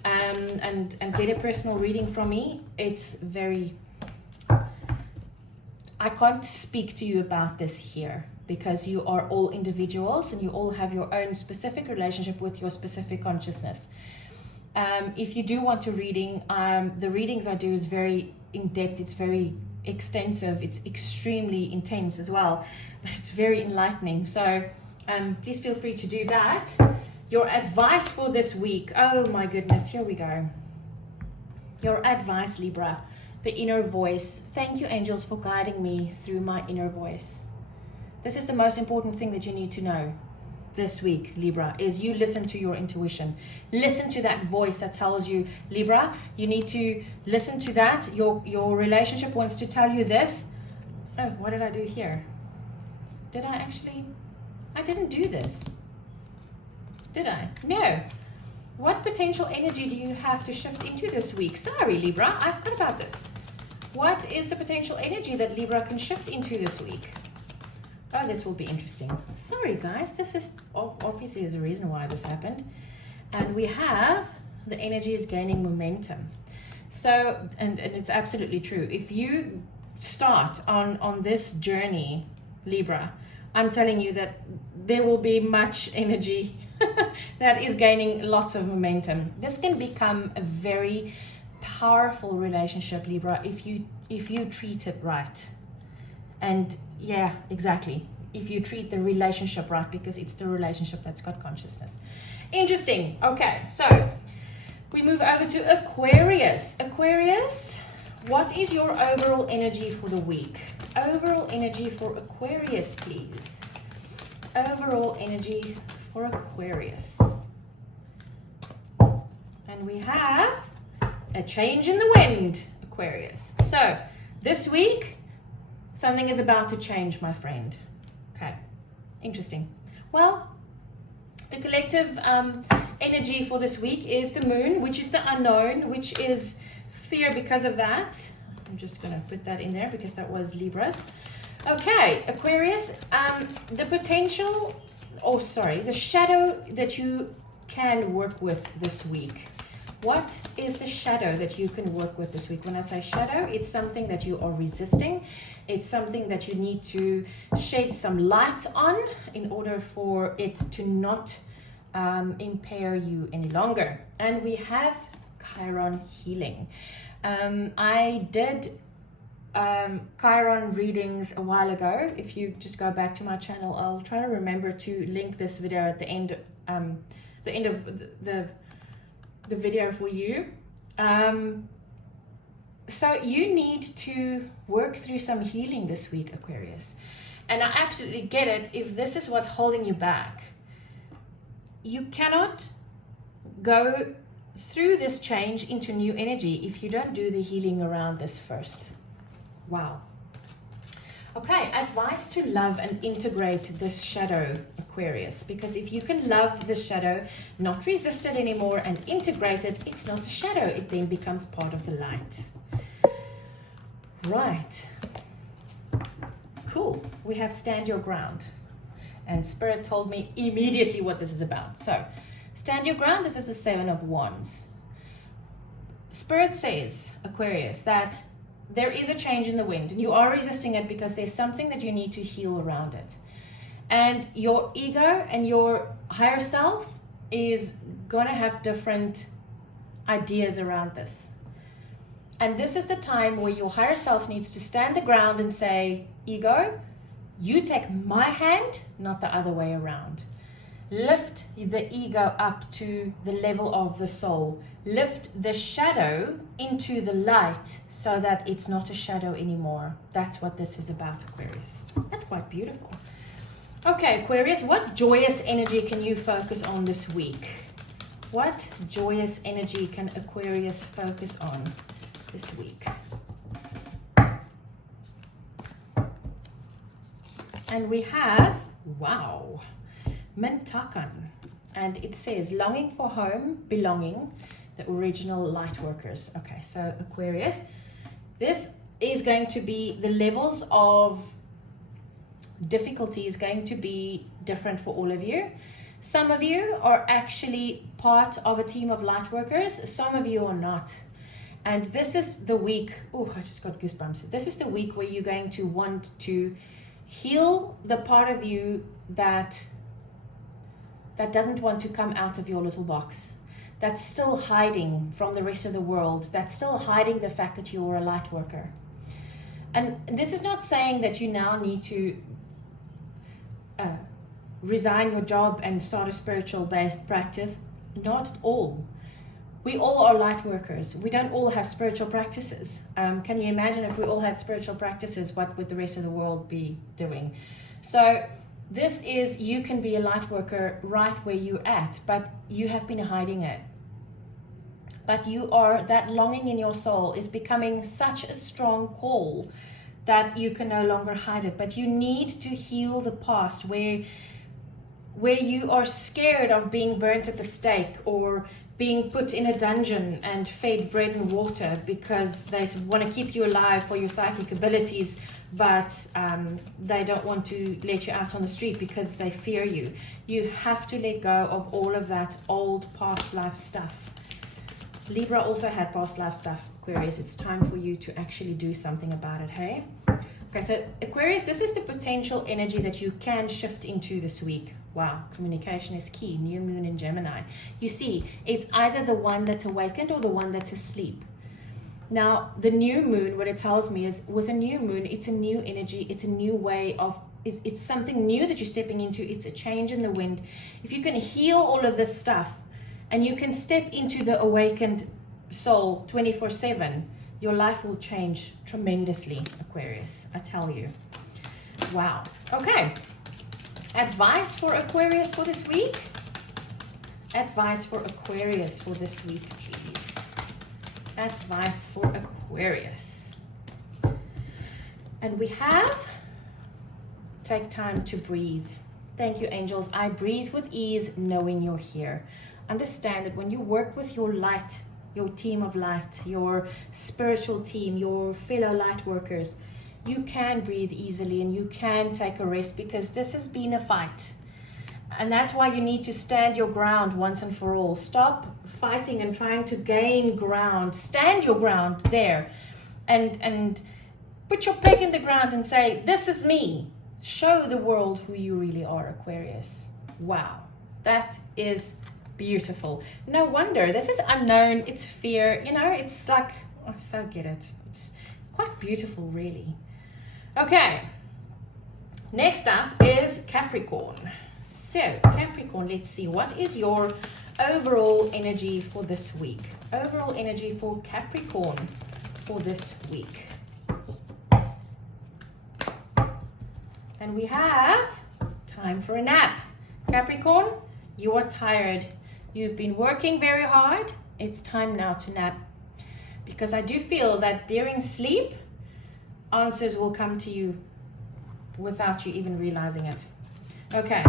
and get a personal reading from me. It's very, I can't speak to you about this here because you are all individuals and you all have your own specific relationship with your specific consciousness. If you do want a reading, the readings I do is very in-depth. It's very extensive. It's extremely intense as well, but it's very enlightening. So please feel free to do that. Your advice for this week. Oh my goodness, here we go. Your advice, Libra. The inner voice. Thank you, angels, for guiding me through my inner voice. This is the most important thing that you need to know this week, Libra, is you listen to your intuition. Listen to that voice that tells you, Libra, you need to listen to that. Your relationship wants to tell you this. Oh, what did I do here? Did I actually? I didn't do this. Did I? No. What potential energy do you have to shift into this week? Sorry, Libra, I forgot about this. What is the potential energy that Libra can shift into this week? Oh, this will be interesting. Sorry, guys. This is obviously there's a reason why this happened. And we have the energy is gaining momentum. So, and it's absolutely true. If you start on this journey, Libra, I'm telling you that there will be much energy that is gaining lots of momentum. This can become a very powerful relationship, Libra, if you treat it right. And yeah, exactly. If you treat the relationship right, because it's the relationship that's got consciousness. Interesting. Okay, so we move over to Aquarius. Aquarius, what is your overall energy for the week? Overall energy for Aquarius, please. Overall energy for Aquarius. And we have a change in the wind, Aquarius. So this week, something is about to change, my friend. Okay, interesting. Well, the collective energy for this week is the moon, which is the unknown, which is fear because of that. I'm just going to put that in there because that was Libras. Okay, Aquarius, the potential, the shadow that you can work with this week. What is the shadow that you can work with this week? When I say shadow, it's something that you are resisting. It's something that you need to shed some light on in order for it to not impair you any longer. And we have Chiron healing. I did Chiron readings a while ago. If you just go back to my channel, I'll try to remember to link this video at the end of the video for you. So you need to work through some healing this week, Aquarius. And I absolutely get it if this is what's holding you back. You cannot go through this change into new energy if you don't do the healing around this first. Wow. Okay, advice to love and integrate this shadow, Aquarius, because if you can love the shadow, not resist it anymore and integrate it, it's not a shadow, it then becomes part of the light. Right. Cool. We have stand your ground. And Spirit told me immediately what this is about. So, stand your ground, this is the 7 of Wands. Spirit says, Aquarius, that there is a change in the wind and you are resisting it because there's something that you need to heal around it. And your ego and your higher self is going to have different ideas around this. And this is the time where your higher self needs to stand the ground and say, ego, you take my hand, not the other way around. Lift the ego up to the level of the soul. Lift the shadow into the light so that it's not a shadow anymore. That's what this is about, Aquarius. That's quite beautiful. Okay, Aquarius, what joyous energy can you focus on this week? What joyous energy can Aquarius focus on this week? And we have, wow, Mentakan. And it says, longing for home, belonging, the original light workers. Okay, so Aquarius, this is going to be, the levels of difficulty is going to be different for all of you. Some of you are actually part of a team of light workers. Some of you are not. And this is the week, oh, I just got goosebumps. This is the week where you're going to want to heal the part of you that doesn't want to come out of your little box, that's still hiding from the rest of the world, that's still hiding the fact that you're a light worker. And this is not saying that you now need to resign your job and start a spiritual based practice. Not at all. We all are light workers. We don't all have spiritual practices. Can you imagine if we all had spiritual practices, what would the rest of the world be doing? So this is, you can be a light worker right where you're at, but you have been hiding it. But you are, that longing in your soul is becoming such a strong call that you can no longer hide it. But you need to heal the past where you are scared of being burnt at the stake or being put in a dungeon and fed bread and water because they want to keep you alive for your psychic abilities, but they don't want to let you out on the street because they fear you. You have to let go of all of that old past life stuff. Libra also had past life stuff, Aquarius. It's time for you to actually do something about it, hey? Okay, so Aquarius, this is the potential energy that you can shift into this week. Wow, communication is key. New moon in Gemini. You see, it's either the one that's awakened or the one that's asleep. Now, the new moon, what it tells me is with a new moon, it's a new energy. It's a new way of, it's something new that you're stepping into. It's a change in the wind. If you can heal all of this stuff and you can step into the awakened soul 24/7, your life will change tremendously, Aquarius. I tell you. Wow. Okay. Advice for Aquarius for this week? Advice for Aquarius for this week, please. Advice for Aquarius. And we have, take time to breathe. Thank you, angels. I breathe with ease knowing you're here. Understand that when you work with your light your team of light, your spiritual team, your fellow light workers, you can breathe easily and you can take a rest, because this has been a fight. And that's why you need to stand your ground once and for all. Stop fighting and trying to gain ground. Stand your ground there and put your peg in the ground and say, this is me. Show the world who you really are, Aquarius. Wow, that is beautiful. No wonder. This is unknown. It's fear. You know, it's like, I so get it. It's quite beautiful, really. Okay. Next up is Capricorn. So, Capricorn, let's see. What is your overall energy for this week? Overall energy for Capricorn for this week. And we have time for a nap. Capricorn, you are tired. You've been working very hard. It's time now to nap. Because I do feel that during sleep, answers will come to you without you even realizing it. Okay.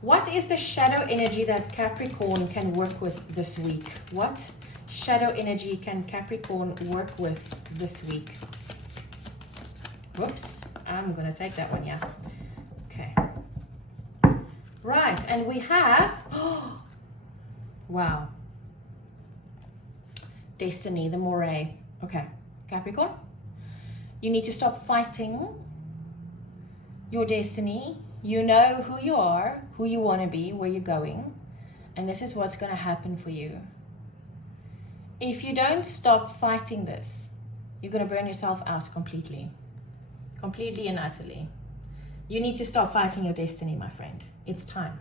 What is the shadow energy that Capricorn can work with this week? What shadow energy can Capricorn work with this week? Whoops, I'm going to take that one, yeah. Okay. Right, and we have, wow, Destiny, the moray. Okay, Capricorn, you need to stop fighting your destiny. You know who you are, who you want to be, where you're going, and this is what's going to happen for you. If you don't stop fighting this, you're going to burn yourself out completely and utterly. You need to stop fighting your destiny, my friend. It's time.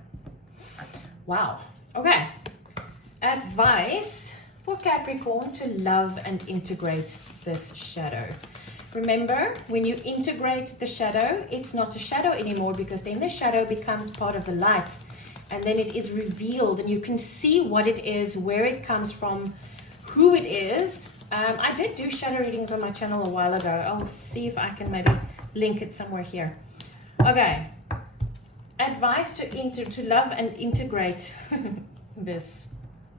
Wow. Okay. Advice for Capricorn to love and integrate this shadow. Remember, when you integrate the shadow, it's not a shadow anymore, because then the shadow becomes part of the light, and then it is revealed and you can see what it is, where it comes from, who it is. I did do shadow readings on my channel a while ago. I'll see if I can maybe link it somewhere here. Okay. Advice to love and integrate this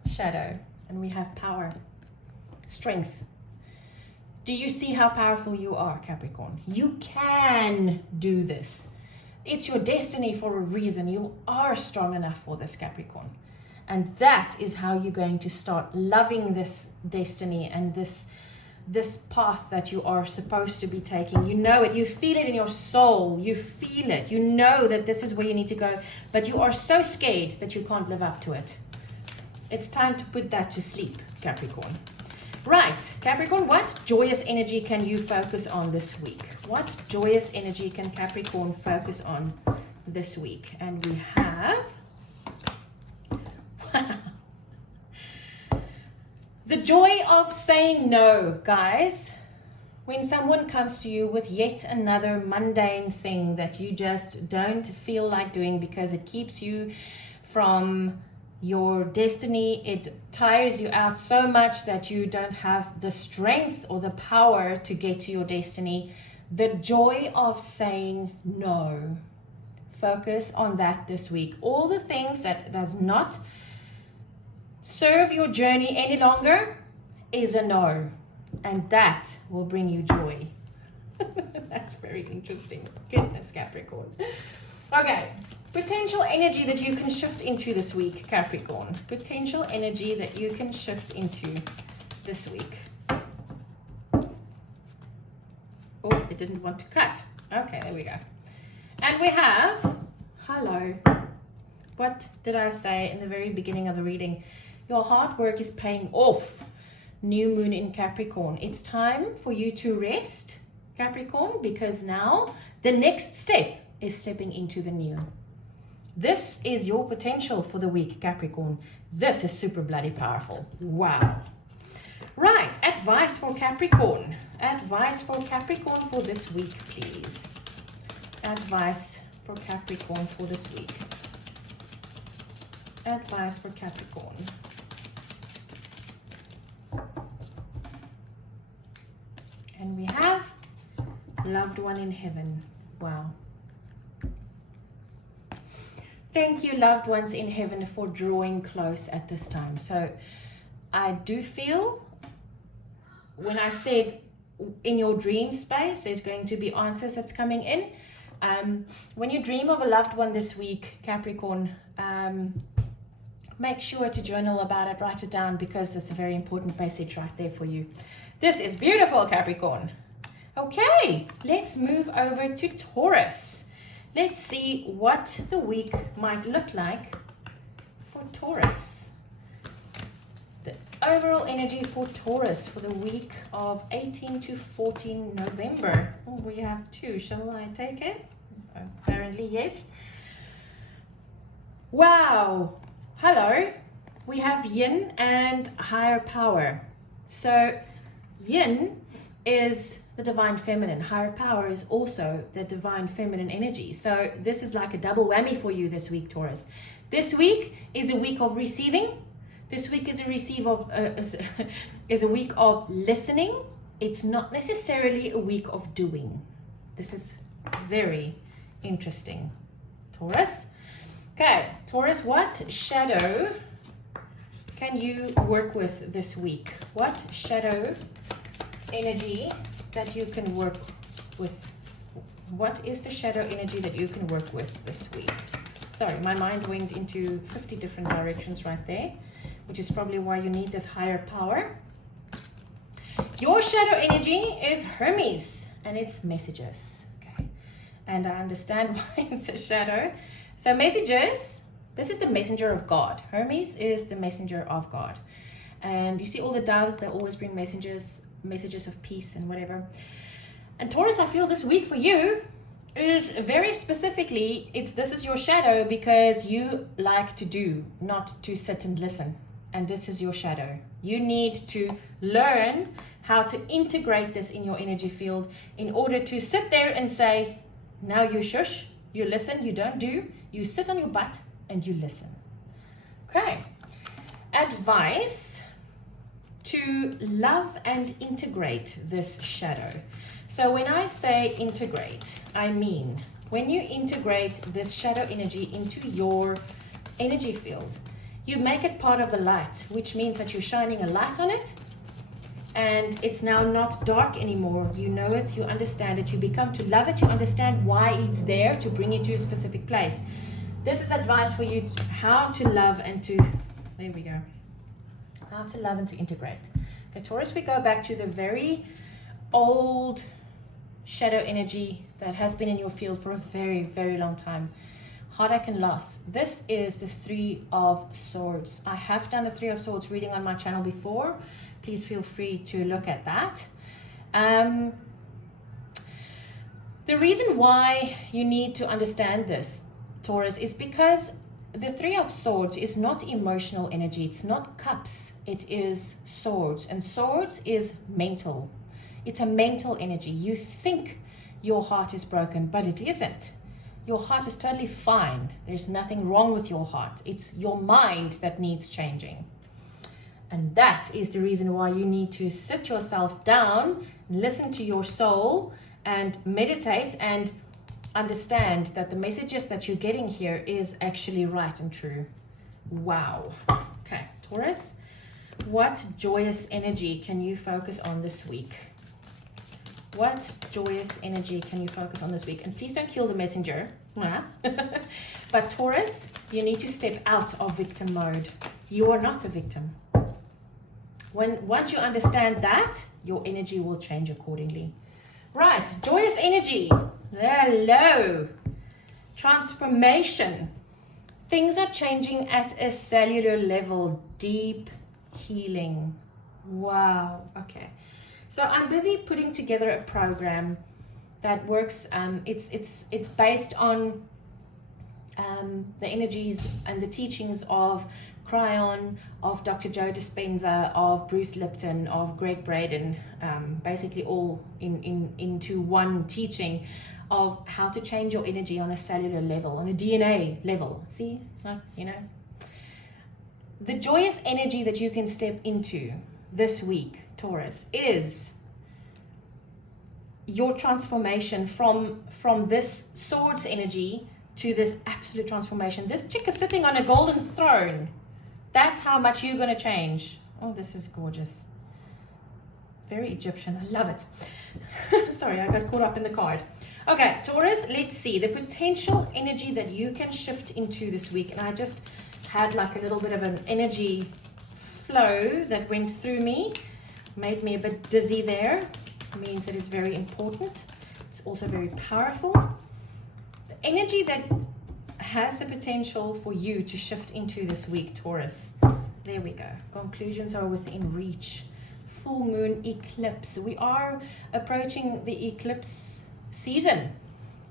shadow. And we have power, strength. Do you see how powerful you are, Capricorn? You can do this. It's your destiny for a reason. You are strong enough for this, Capricorn. And that is how you're going to start loving this destiny and this path that you are supposed to be taking. You know it. You feel it in your soul. You feel it. You know that this is where you need to go. But you are so scared that you can't live up to it. It's time to put that to sleep, Capricorn. Right, Capricorn, what joyous energy can you focus on this week? What joyous energy can Capricorn focus on this week? And we have the joy of saying no, guys. When someone comes to you with yet another mundane thing that you just don't feel like doing because it keeps you from your destiny, it tires you out so much that you don't have the strength or the power to get to your destiny. The joy of saying no. Focus on that this week. All the things that does not serve your journey any longer is a no. And that will bring you joy. That's very interesting. Goodness, Capricorn. Okay. Potential energy that you can shift into this week, Capricorn. Potential energy that you can shift into this week. Oh, it didn't want to cut. Okay, there we go. And we have, hello. What did I say in the very beginning of the reading? Your hard work is paying off. New moon in Capricorn. It's time for you to rest, Capricorn, because now the next step is stepping into the new. This is your potential for the week, Capricorn. This is super bloody powerful. Wow. Right, advice for Capricorn. Advice for Capricorn for this week, please. Advice for Capricorn for this week. Advice for Capricorn. And we have loved one in heaven. Wow. Thank you, loved ones in heaven, for drawing close at this time. So I do feel when I said in your dream space, there's going to be answers that's coming in. When you dream of a loved one this week, Capricorn, make sure to journal about it, write it down, because that's a very important message right there for you. This is beautiful, Capricorn. Okay, let's move over to Taurus. Let's see what the week might look like for Taurus. The overall energy for Taurus for the week of 18 to 14 November. Oh, we have two. Shall I take it? Apparently, yes. Wow. Hello. We have yin and higher power. So yin is the divine feminine. Higher power is also the divine feminine energy. So this is like a double whammy for you this week, Taurus. This week is a week of receiving. This week is a week of listening. It's not necessarily a week of doing. This is very interesting, Taurus. Okay, Taurus, what shadow can you work with this week? What shadow energy that you can work with? What is the shadow energy that you can work with this week? Sorry, my mind went into 50 different directions right there, which is probably why you need this higher power. Your shadow energy is Hermes, and it's messages. Okay, and I understand why it's a shadow. So messages, this is the messenger of God. Hermes is the messenger of God. And you see all the doves, they always bring messages of peace and whatever. And Taurus, I feel this week for you is very specifically, this is your shadow because you like to do, not to sit and listen. And this is your shadow. You need to learn how to integrate this in your energy field in order to sit there and say, now you shush, you listen, you don't do, you sit on your butt and you listen. Okay. Advice to love and integrate this shadow. So when I say integrate, I mean when you integrate this shadow energy into your energy field, you make it part of the light, which means that you're shining a light on it, and it's now not dark anymore. You know it, you understand it, you become to love it, you understand why it's there to bring you to a specific place. This is advice for you how to love and to, there we go, how to love and to integrate. Okay, Taurus, we go back to the very old shadow energy that has been in your field for a very, very long time. Heartache and loss. This is the Three of Swords. I have done a Three of Swords reading on my channel before. Please feel free to look at that. The reason why you need to understand this, Taurus, is because the Three of Swords is not emotional energy. It's not cups. It is swords. And swords is mental. It's a mental energy. You think your heart is broken, but it isn't. Your heart is totally fine. There's nothing wrong with your heart. It's your mind that needs changing. And that is the reason why you need to sit yourself down, listen to your soul, and meditate and understand that the messages that you're getting here is actually right and true. Wow. Okay, Taurus, what joyous energy can you focus on this week? What joyous energy can you focus on this week? And please don't kill the messenger. But Taurus, you need to step out of victim mode. You are not a victim. Once you understand that, your energy will change accordingly. Right, joyous energy. Hello. Transformation. Things are changing at a cellular level. Deep healing. Wow. Okay. So I'm busy putting together a program that works. It's based on the energies and the teachings of Cryon, of Dr. Joe Dispenza, of Bruce Lipton, of Greg Braden, basically all into one teaching of how to change your energy on a cellular level, on a DNA level. See, you know, the joyous energy that you can step into this week, Taurus, is your transformation from this swords energy to this absolute transformation. This chick is sitting on a golden throne. That's how much you're going to change. Oh, this is gorgeous. Very Egyptian. I love it. Sorry, I got caught up in the card. Okay, Taurus, let's see the potential energy that you can shift into this week. And I just had like a little bit of an energy flow that went through me, made me a bit dizzy there. It means it is very important. It's also very powerful. The energy that has the potential for you to shift into this week, Taurus. There we go. Conclusions are within reach. Full moon eclipse. We are approaching the eclipse season.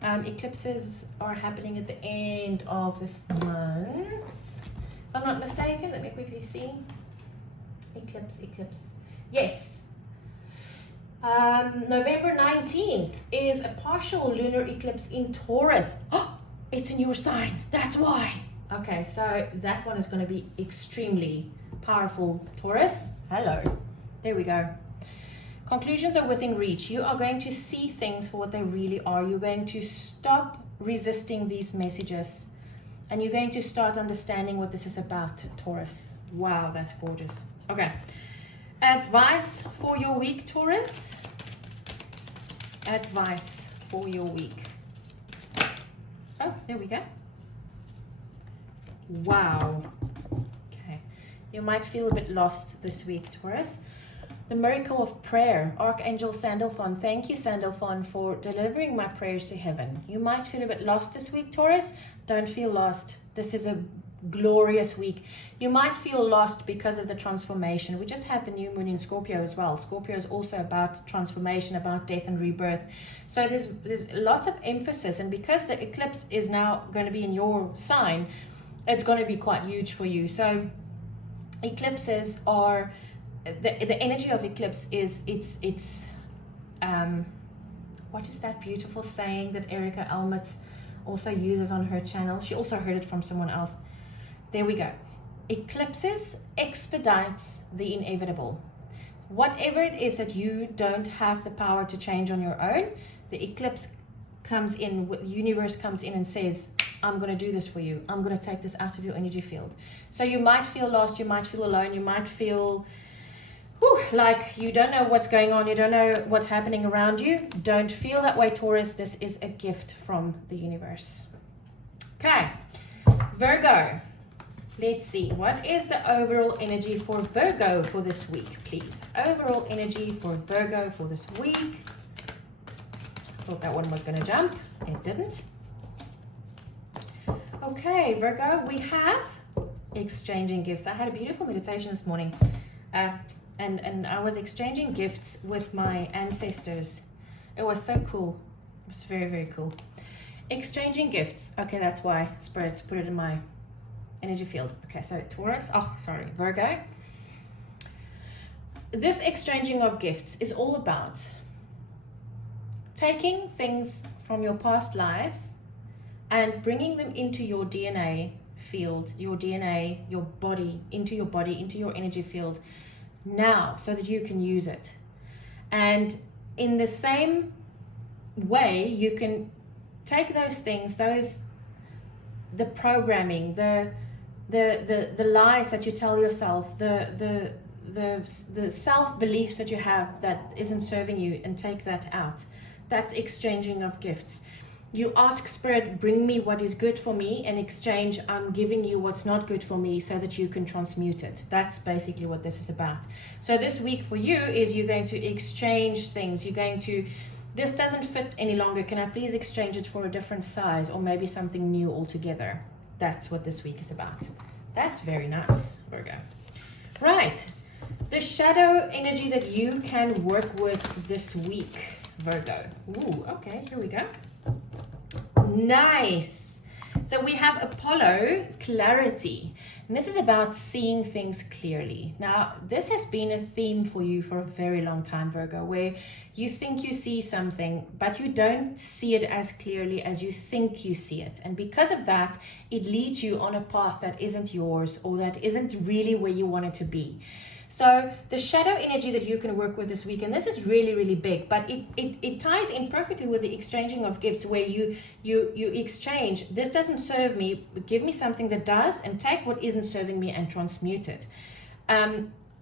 Eclipses are happening at the end of this month. If I'm not mistaken, let me quickly see. Eclipse. Yes. November 19th is a partial lunar eclipse in Taurus. Oh, it's in your sign. That's why. Okay, so that one is going to be extremely powerful, Taurus. Hello. There we go. Conclusions are within reach. You are going to see things for what they really are. You're going to stop resisting these messages. And you're going to start understanding what this is about, Taurus. Wow, that's gorgeous. Okay. Advice for your week, Taurus. Advice for your week. Oh, there we go. Wow. Okay. You might feel a bit lost this week, Taurus. The miracle of prayer. Archangel Sandalphon. Thank you, Sandalphon, for delivering my prayers to heaven. You might feel a bit lost this week, Taurus. Don't feel lost. This is a glorious week. You might feel lost because of the transformation. We just had the new moon in Scorpio as well. Scorpio is also about transformation, about death and rebirth. So there's lots of emphasis, and because the eclipse is now going to be in your sign, it's going to be quite huge for you. So eclipses are the energy of eclipse is it's what is that beautiful saying that Erica Elmitz also uses on her channel? She also heard it from someone else. There we go. Eclipses expedites the inevitable. Whatever it is that you don't have the power to change on your own, the eclipse comes in, the universe comes in and says, I'm going to do this for you. I'm going to take this out of your energy field. So you might feel lost, you might feel alone, you might feel like you don't know what's going on, you don't know what's happening around you. Don't feel that way, Taurus. This is a gift from the universe. Okay, Virgo. Let's see, what is the overall energy for Virgo for this week, please? Overall energy for Virgo for this week. I thought that one was going to jump. It didn't. Okay, Virgo, we have exchanging gifts. I had a beautiful meditation this morning. And I was exchanging gifts with my ancestors. It was so cool. It was very, very cool. Exchanging gifts. Okay, that's why Spirit put it in my energy field. Okay, so Virgo. This exchanging of gifts is all about taking things from your past lives and bringing them into your DNA field, your DNA, your body, into your energy field now, so that you can use it. And in the same way, you can take those things, the programming, the lies that you tell yourself, the self beliefs that you have that isn't serving you, and take that out. That's exchanging of gifts. You ask Spirit, bring me what is good for me. In exchange, I'm giving you what's not good for me so that you can transmute it. That's basically what this is about. So this week for you is you're going to exchange things. You're going to, this doesn't fit any longer. Can I please exchange it for a different size or maybe something new altogether? That's what this week is about. That's very nice, Virgo. Right. The shadow energy that you can work with this week, Virgo. Ooh, okay, here we go. Nice. So we have Apollo, clarity. And this is about seeing things clearly. Now, this has been a theme for you for a very long time, Virgo, where you think you see something, but you don't see it as clearly as you think you see it. And because of that, it leads you on a path that isn't yours, or that isn't really where you want it to be. So the shadow energy that you can work with this week, and this is really, really big, but it ties in perfectly with the exchanging of gifts, where you exchange, this doesn't serve me, give me something that does, and take what isn't serving me and transmute it.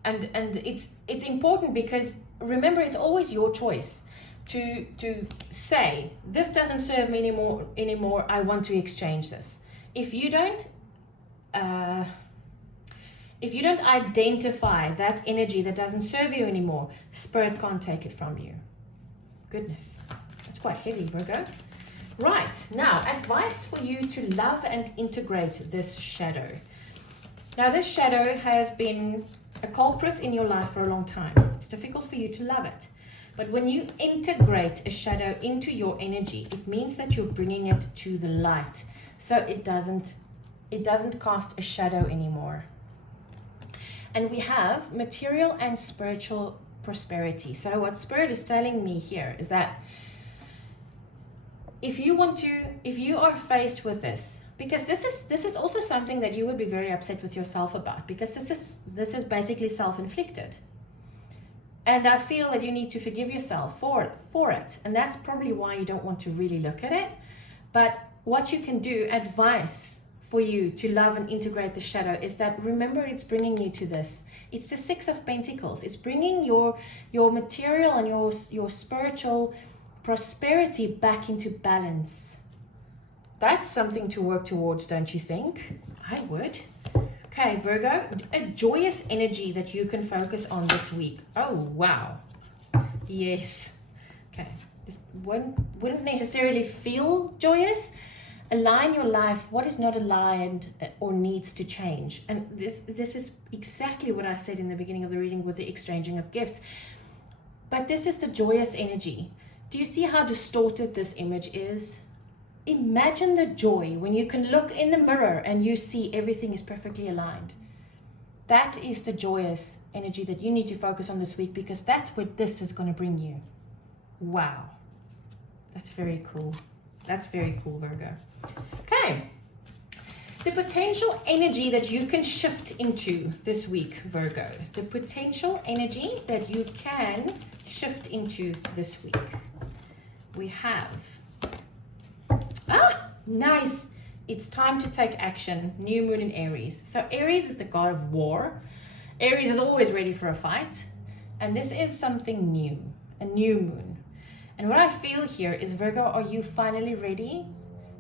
And it's important because remember, it's always your choice to say, this doesn't serve me anymore, I want to exchange this. If you don't identify that energy that doesn't serve you anymore, Spirit can't take it from you. Goodness, that's quite heavy, Virgo. Right, now, advice for you to love and integrate this shadow. Now, this shadow has been a culprit in your life for a long time. It's difficult for you to love it. But when you integrate a shadow into your energy, it means that you're bringing it to the light. So it doesn't cast a shadow anymore. And we have material and spiritual prosperity. So what Spirit is telling me here is that if you are faced with this, because this is also something that you would be very upset with yourself about, because this is basically self-inflicted. And I feel that you need to forgive yourself for it. And that's probably why you don't want to really look at it. But what you can do, advice for you to love and integrate the shadow, is that remember, it's bringing you to this. It's the Six of Pentacles. It's bringing your material and your spiritual prosperity back into balance. That's something to work towards, don't you think? I would. Okay, Virgo, a joyous energy that you can focus on this week. Oh, wow. Yes. Okay, this wouldn't necessarily feel joyous. Align your life, what is not aligned or needs to change. And this is exactly what I said in the beginning of the reading with the exchanging of gifts. But this is the joyous energy. Do you see how distorted this image is? Imagine the joy when you can look in the mirror and you see everything is perfectly aligned. That is the joyous energy that you need to focus on this week, because that's what this is going to bring you. Wow. That's very cool. That's very cool, Virgo. Okay. The potential energy that you can shift into this week, Virgo. The potential energy that you can shift into this week. We have... nice. It's time to take action. New moon in Aries. So Aries is the god of war. Aries is always ready for a fight. And this is something new, a new moon. And what I feel here is, Virgo, are you finally ready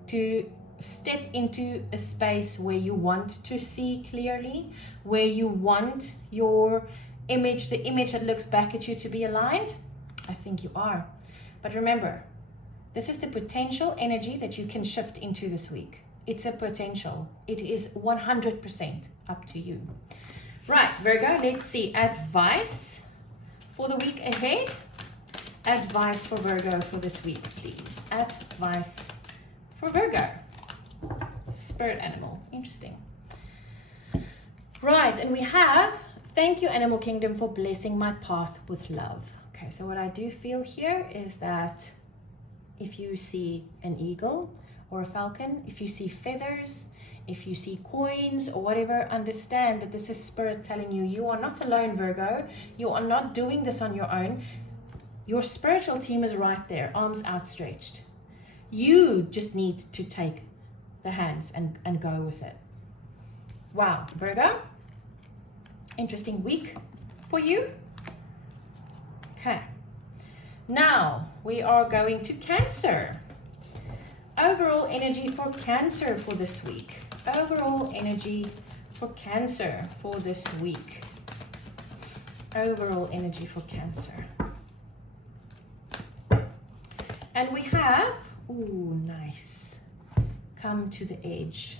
to step into a space where you want to see clearly, where you want your image, the image that looks back at you, to be aligned? I think you are. But remember, this is the potential energy that you can shift into this week. It's a potential. It is 100% up to you. Right, Virgo, let's see. Advice for the week ahead. Advice for Virgo for this week, please. Advice for Virgo. Spirit animal. Interesting. Right, and we have, thank you, Animal Kingdom, for blessing my path with love. Okay, so what I do feel here is that if you see an eagle or a falcon, if you see feathers, if you see coins or whatever, understand that this is Spirit telling you, you are not alone, Virgo. You are not doing this on your own. Your spiritual team is right there, arms outstretched. You just need to take the hands and go with it. Wow, Virgo. Interesting week for you. Okay. Now, we are going to Cancer. Overall energy for Cancer for this week. Overall energy for Cancer for this week. Overall energy for Cancer. And we have, ooh, nice. Come to the edge.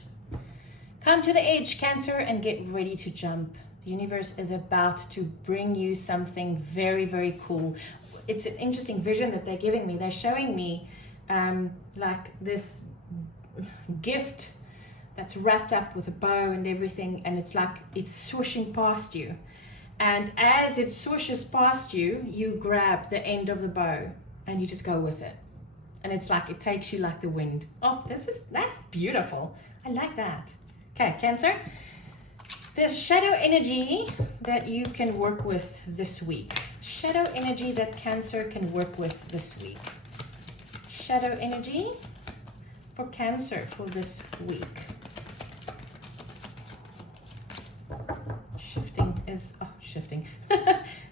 Come to the edge, Cancer, and get ready to jump. The universe is about to bring you something very, very cool. It's an interesting vision that they're giving me. They're showing me like this gift that's wrapped up with a bow and everything, and it's like it's swooshing past you. And as it swooshes past you, you grab the end of the bow and you just go with it. And it's like it takes you like the wind. Oh, that's beautiful. I like that. Okay, Cancer. There's shadow energy that you can work with this week. Shadow energy that Cancer can work with this week. Shadow energy for Cancer for this week.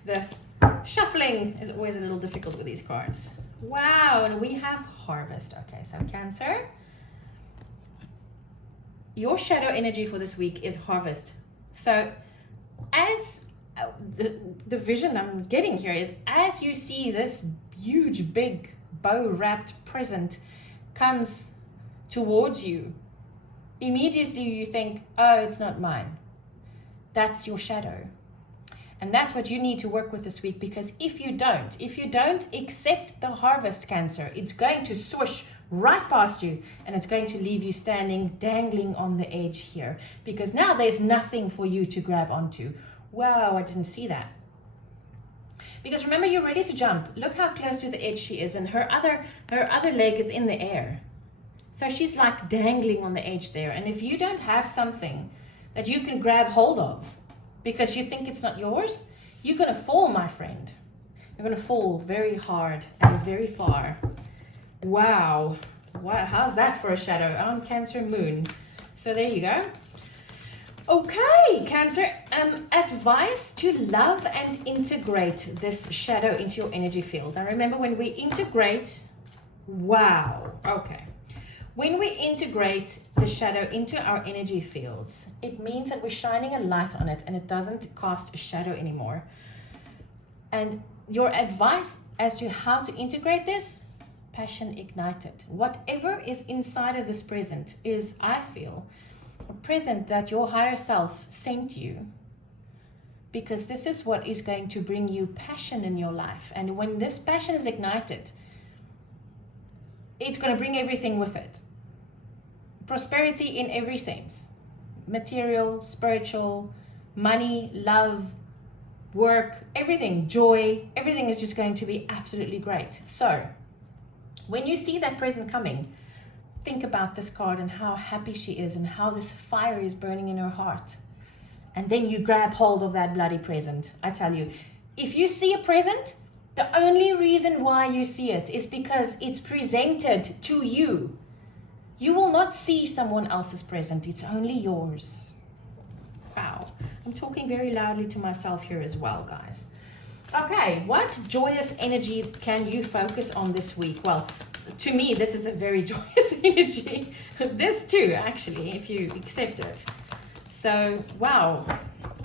the shuffling is always a little difficult with these cards. Wow, and we have Harvest. Okay, so Cancer, your shadow energy for this week is Harvest. So as the vision I'm getting here is, as you see this huge big bow wrapped present comes towards you, immediately you think, oh, it's not mine. That's your shadow. And that's what you need to work with this week, because if you don't accept the harvest, Cancer, it's going to swoosh right past you and it's going to leave you standing, dangling on the edge here, because now there's nothing for you to grab onto. Wow, I didn't see that. Because remember, you're ready to jump. Look how close to the edge she is, and her other leg is in the air. So she's like dangling on the edge there. And if you don't have something that you can grab hold of because you think it's not yours, you're going to fall, my friend. You're going to fall very hard and very far. Wow. Wow. How's that for a shadow? On Cancer Moon. So there you go. Okay, Cancer. Advice to love and integrate this shadow into your energy field. Now remember, when we integrate, wow. Okay. When we integrate the shadow into our energy fields, it means that we're shining a light on it and it doesn't cast a shadow anymore. And your advice as to how to integrate this, passion ignited. Whatever is inside of this present is, I feel, a present that your higher self sent you, because this is what is going to bring you passion in your life. And when this passion is ignited, it's going to bring everything with it. Prosperity in every sense. Material, spiritual, money, love, work, everything, joy, everything is just going to be absolutely great. So, when you see that present coming, think about this card and how happy she is and how this fire is burning in her heart. And then you grab hold of that bloody present. I tell you, if you see a present, the only reason why you see it is because it's presented to you. You will not see someone else's present. It's only yours. Wow. I'm talking very loudly to myself here as well, guys. Okay, what joyous energy can you focus on this week? Well, to me, this is a very joyous energy. This too, actually, if you accept it. So, wow.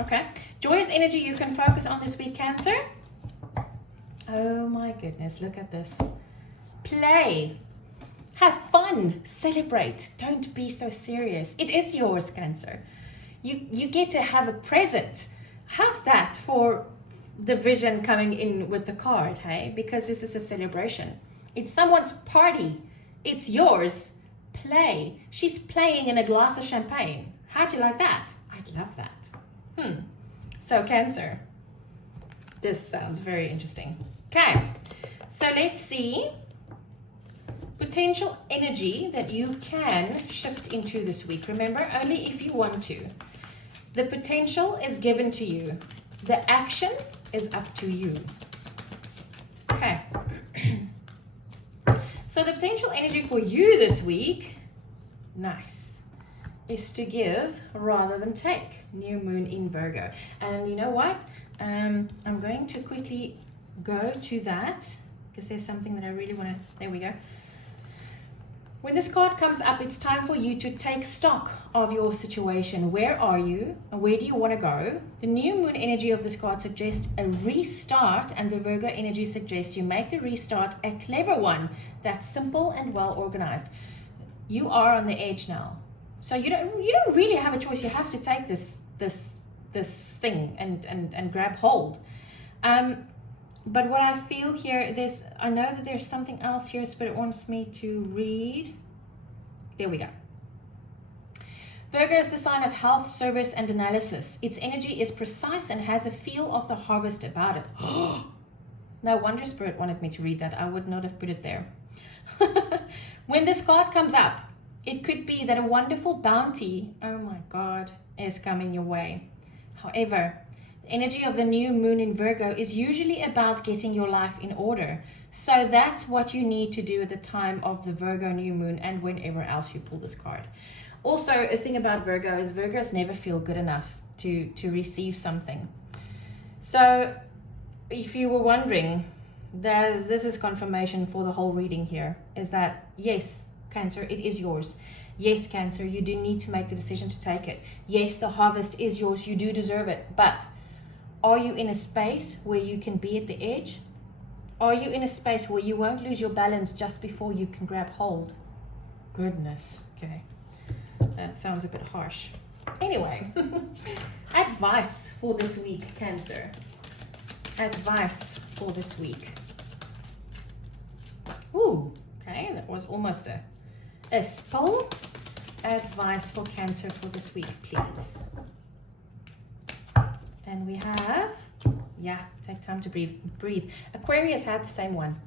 Okay. Joyous energy you can focus on this week, Cancer. Oh my goodness, look at this. Play. Have fun. Celebrate. Don't be so serious. It is yours, Cancer. You get to have a present. How's that for the vision coming in with the card, hey? Because this is a celebration. It's someone's party. It's yours. Play. She's playing in a glass of champagne. How do you like that? I'd love that. So, Cancer. This sounds very interesting. Okay. So, let's see. Potential energy that you can shift into this week. Remember, only if you want to. The potential is given to you. The action is up to you. Okay. So the potential energy for you this week, nice, is to give rather than take. New moon in Virgo. And you know what? I'm going to quickly go to that because there's something that I really want to, there we go. When this card comes up, it's time for you to take stock of your situation. Where are you and where do you want to go? The new moon energy of this card suggests a restart, and the Virgo energy suggests you make the restart a clever one that's simple and well organized. You are on the edge now. So you don't really have a choice. You have to take this thing and grab hold. But what I feel here, I know that there's something else here, but it wants me to read. There we go. Virgo is the sign of health, service, and analysis. Its energy is precise and has a feel of the harvest about it. No wonder Spirit wanted me to read that. I would not have put it there. When this card comes up, it could be that a wonderful bounty, oh my God, is coming your way. However, the energy of the new moon in Virgo is usually about getting your life in order. So that's what you need to do at the time of the Virgo new moon and whenever else you pull this card. Also, a thing about Virgo is Virgos never feel good enough to receive something. So if you were wondering, this is confirmation for the whole reading here, is that yes, Cancer, it is yours. Yes, Cancer, you do need to make the decision to take it. Yes, the harvest is yours. You do deserve it. But are you in a space where you can be at the edge? Are you in a space where you won't lose your balance just before you can grab hold? Goodness. Okay. That sounds a bit harsh. Anyway, advice for this week, Cancer. Advice for this week. Ooh, okay, that was almost a spill. Advice for Cancer for this week, please. And we have, yeah, take time to breathe. Aquarius had the same one.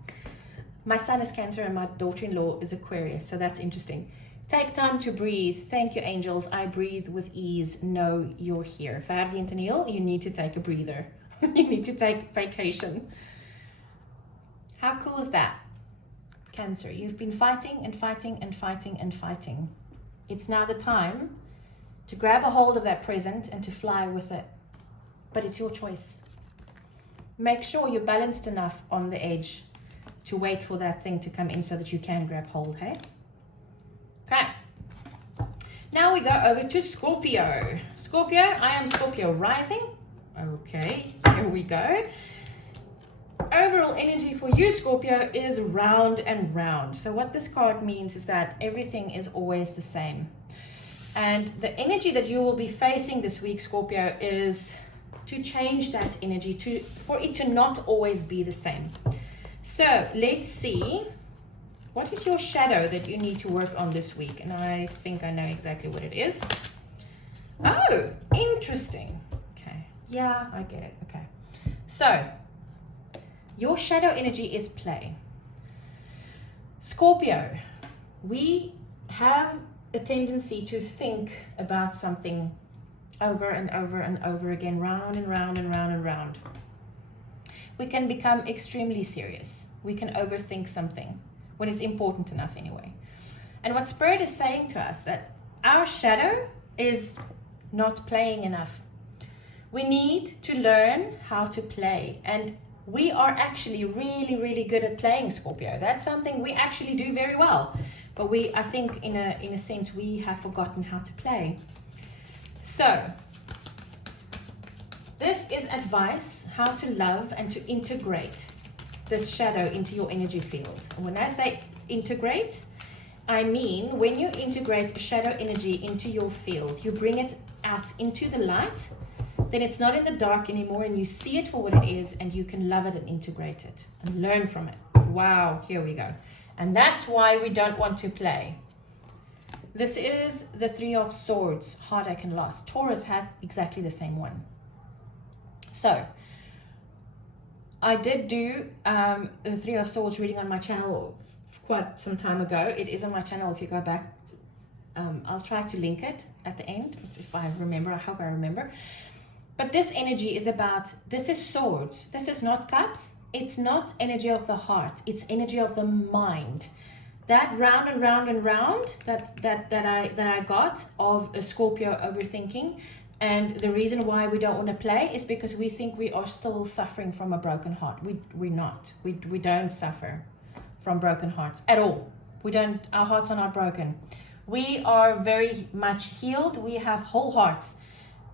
My son is Cancer and my daughter-in-law is Aquarius, so that's interesting. Take time to breathe. Thank you, angels. I breathe with ease. Know you're here. Verdi and Tennille, you need to take a breather. You need to take vacation. How cool is that? Cancer, you've been fighting and fighting and fighting and fighting. It's now the time to grab a hold of that present and to fly with it. But it's your choice. Make sure you're balanced enough on the edge to wait for that thing to come in so that you can grab hold, hey? Okay. Now we go over to Scorpio. Scorpio, I am Scorpio rising. Okay, here we go. Overall energy for you, Scorpio, is round and round. So what this card means is that everything is always the same. And the energy that you will be facing this week, Scorpio, is to change that energy, for it to not always be the same. So let's see, what is your shadow that you need to work on this week? And I think I know exactly what it is. Oh, interesting. Okay, yeah, I get it. Okay, so your shadow energy is play. Scorpio, we have a tendency to think about something over and over and over again, round and round and round and round. We can become extremely serious. We can overthink something when it's important enough anyway. And what Spirit is saying to us, that our shadow is not playing enough. We need to learn how to play. And we are actually really, really good at playing, Scorpio. That's something we actually do very well. But I think in a sense, we have forgotten how to play. So, this is advice how to love and to integrate this shadow into your energy field. And when I say integrate, I mean when you integrate shadow energy into your field, you bring it out into the light, then it's not in the dark anymore and you see it for what it is and you can love it and integrate it and learn from it. Wow, here we go. And that's why we don't want to play. This is the Three of Swords, heartache and loss. Taurus had exactly the same one. So, I did do the Three of Swords reading on my channel quite some time ago. It is on my channel if you go back. I'll try to link it at the end if I remember. I hope I remember. But this energy is about, this is swords. This is not cups. It's not energy of the heart. It's energy of the mind. That round and round and round that I got of a Scorpio overthinking. And the reason why we don't want to play is because we think we are still suffering from a broken heart. We're not. We don't suffer from broken hearts at all. We don't. Our hearts are not broken. We are very much healed. We have whole hearts.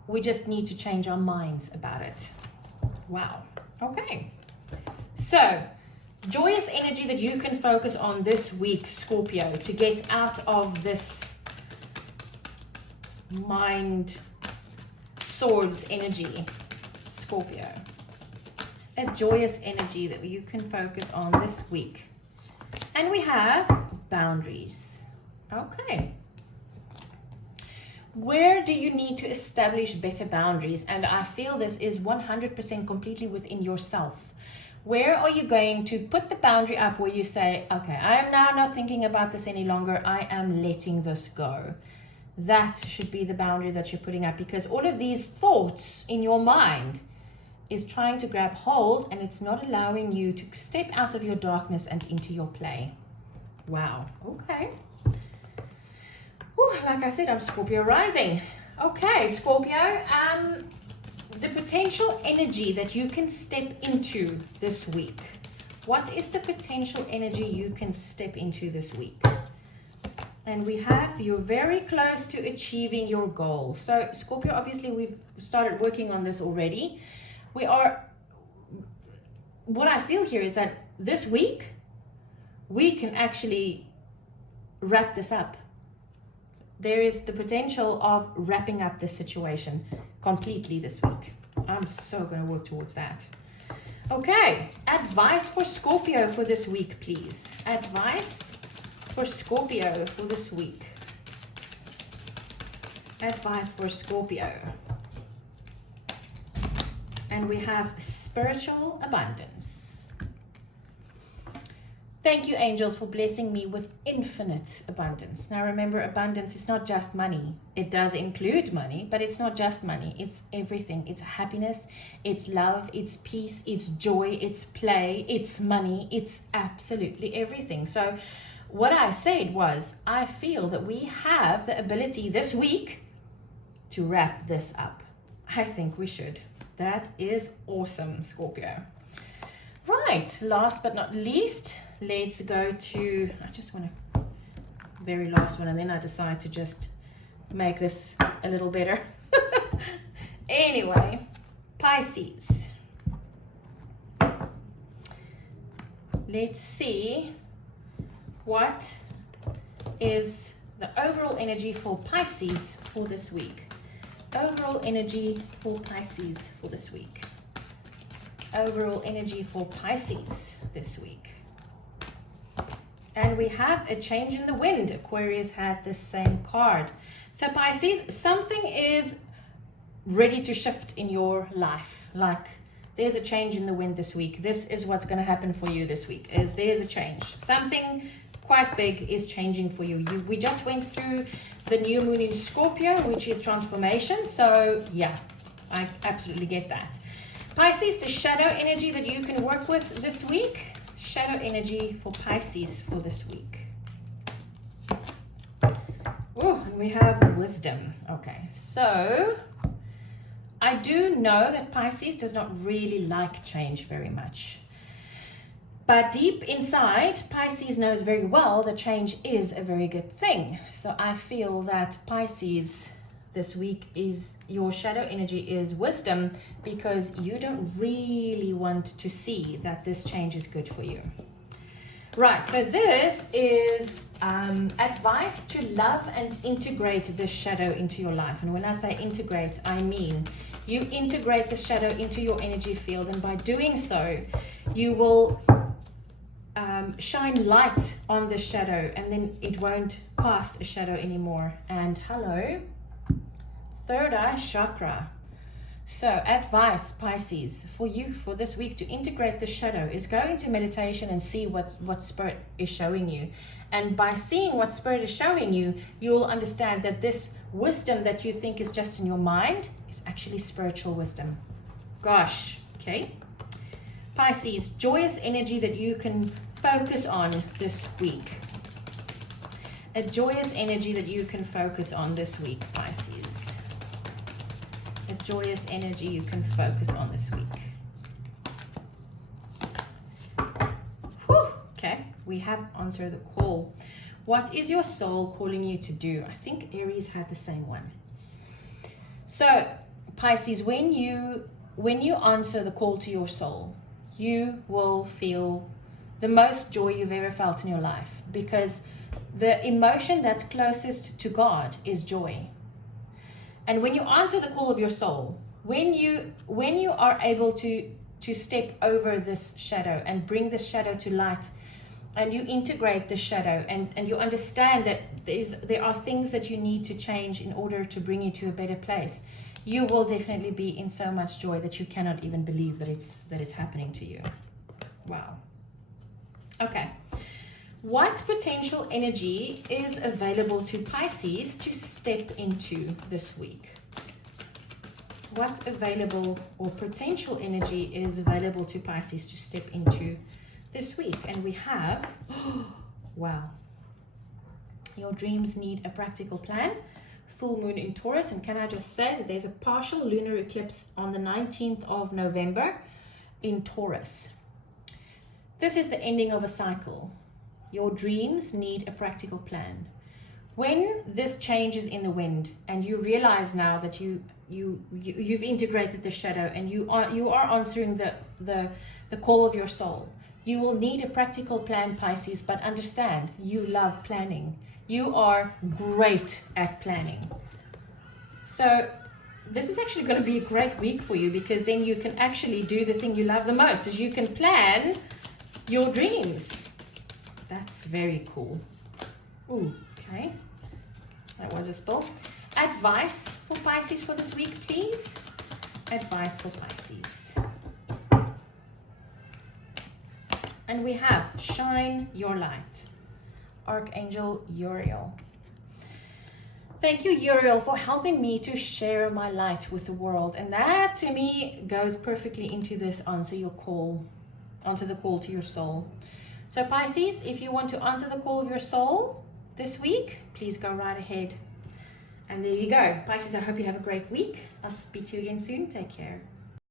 We just need to change our minds about it. Wow. Okay. So, joyous energy that you can focus on this week, Scorpio, to get out of this mind swords energy, Scorpio. A joyous energy that you can focus on this week. And we have boundaries. Okay. Where do you need to establish better boundaries? And I feel this is 100% completely within yourself. Where are you going to put the boundary up where you say, okay, I am now not thinking about this any longer. I am letting this go. That should be the boundary that you're putting up, because all of these thoughts in your mind is trying to grab hold and it's not allowing you to step out of your darkness and into your play. Wow. Okay. Whew, like I said, I'm Scorpio rising. Okay, Scorpio. the potential energy that you can step into this week. What is the potential energy you can step into this week? And we have, you're very close to achieving your goal. So Scorpio, obviously we've started working on this already. What I feel here is that this week, we can actually wrap this up. There is the potential of wrapping up this situation completely this week. I'm so going to work towards that. Okay, advice for Scorpio for this week, please. Advice for Scorpio for this week. Advice for Scorpio. And we have spiritual abundance. Thank you, angels, for blessing me with infinite abundance. Now remember, abundance is not just money. It does include money, but it's not just money. It's everything. It's happiness, it's love, it's peace, it's joy, it's play, it's money, it's absolutely everything. So what I said was, I feel that we have the ability this week to wrap this up. I think we should. That is awesome, Scorpio. Right, last but not least, let's go to, I just want to, very last one, and then I decide to just make this a little better. Anyway, Pisces. Let's see what is the overall energy for Pisces for this week. Overall energy for Pisces for this week. Overall energy for Pisces this week. And we have a change in the wind. Aquarius had the same card. So Pisces, something is ready to shift in your life. Like there's a change in the wind this week. This is what's going to happen for you this week. There's a change. Something quite big is changing for you. We just went through the new moon in Scorpio, which is transformation. So yeah, I absolutely get that. Pisces, the shadow energy that you can work with this week. Shadow energy for Pisces for this week. Oh, and we have wisdom. Okay, so I do know that Pisces does not really like change very much. But deep inside, Pisces knows very well that change is a very good thing. So I feel that Pisces this week is, your shadow energy is wisdom, because you don't really want to see that this change is good for you. Right, so this is advice to love and integrate this shadow into your life. And when I say integrate, I mean you integrate the shadow into your energy field, and by doing so, you will shine light on the shadow, and then it won't cast a shadow anymore. And hello, third eye chakra. So advice, Pisces, for you for this week to integrate the shadow is go into meditation and see what Spirit is showing you. And by seeing what Spirit is showing you, you'll understand that this wisdom that you think is just in your mind is actually spiritual wisdom. Gosh, okay. Pisces, joyous energy that you can focus on this week. A joyous energy that you can focus on this week, Pisces. A joyous energy you can focus on this week. Whew. Okay, we have answered the call. What is your soul calling you to do? I think Aries had the same one. So, Pisces, when you answer the call to your soul, you will feel the most joy you've ever felt in your life, because the emotion that's closest to God is joy. And when you answer the call of your soul, when you are able to step over this shadow and bring this shadow to light, and you integrate the shadow, and you understand that there are things that you need to change in order to bring you to a better place, you will definitely be in so much joy that you cannot even believe that it's happening to you. Wow. Okay. What potential energy is available to Pisces to step into this week? What available or potential energy is available to Pisces to step into this week? And we have, wow, your dreams need a practical plan. full moon in Taurus, and can I just say that there's a partial lunar eclipse on the 19th of November in Taurus. This is the ending of a cycle. Your dreams need a practical plan. When this changes in the wind and you realize now that you've integrated the shadow and you are answering the call of your soul, you will need a practical plan, Pisces, but understand, you love planning. You are great at planning. So this is actually going to be a great week for you, because then you can actually do the thing you love the most, is you can plan your dreams. That's very cool. Ooh, okay. That was a spill. Advice for Pisces for this week, please. Advice for Pisces. And we have shine your light. Archangel Uriel. Thank you, Uriel, for helping me to share my light with the world. And that to me goes perfectly into this answer the call to your soul. So Pisces, if you want to answer the call of your soul this week, please go right ahead. And there you go. Pisces, I hope you have a great week. I'll speak to you again soon. Take care.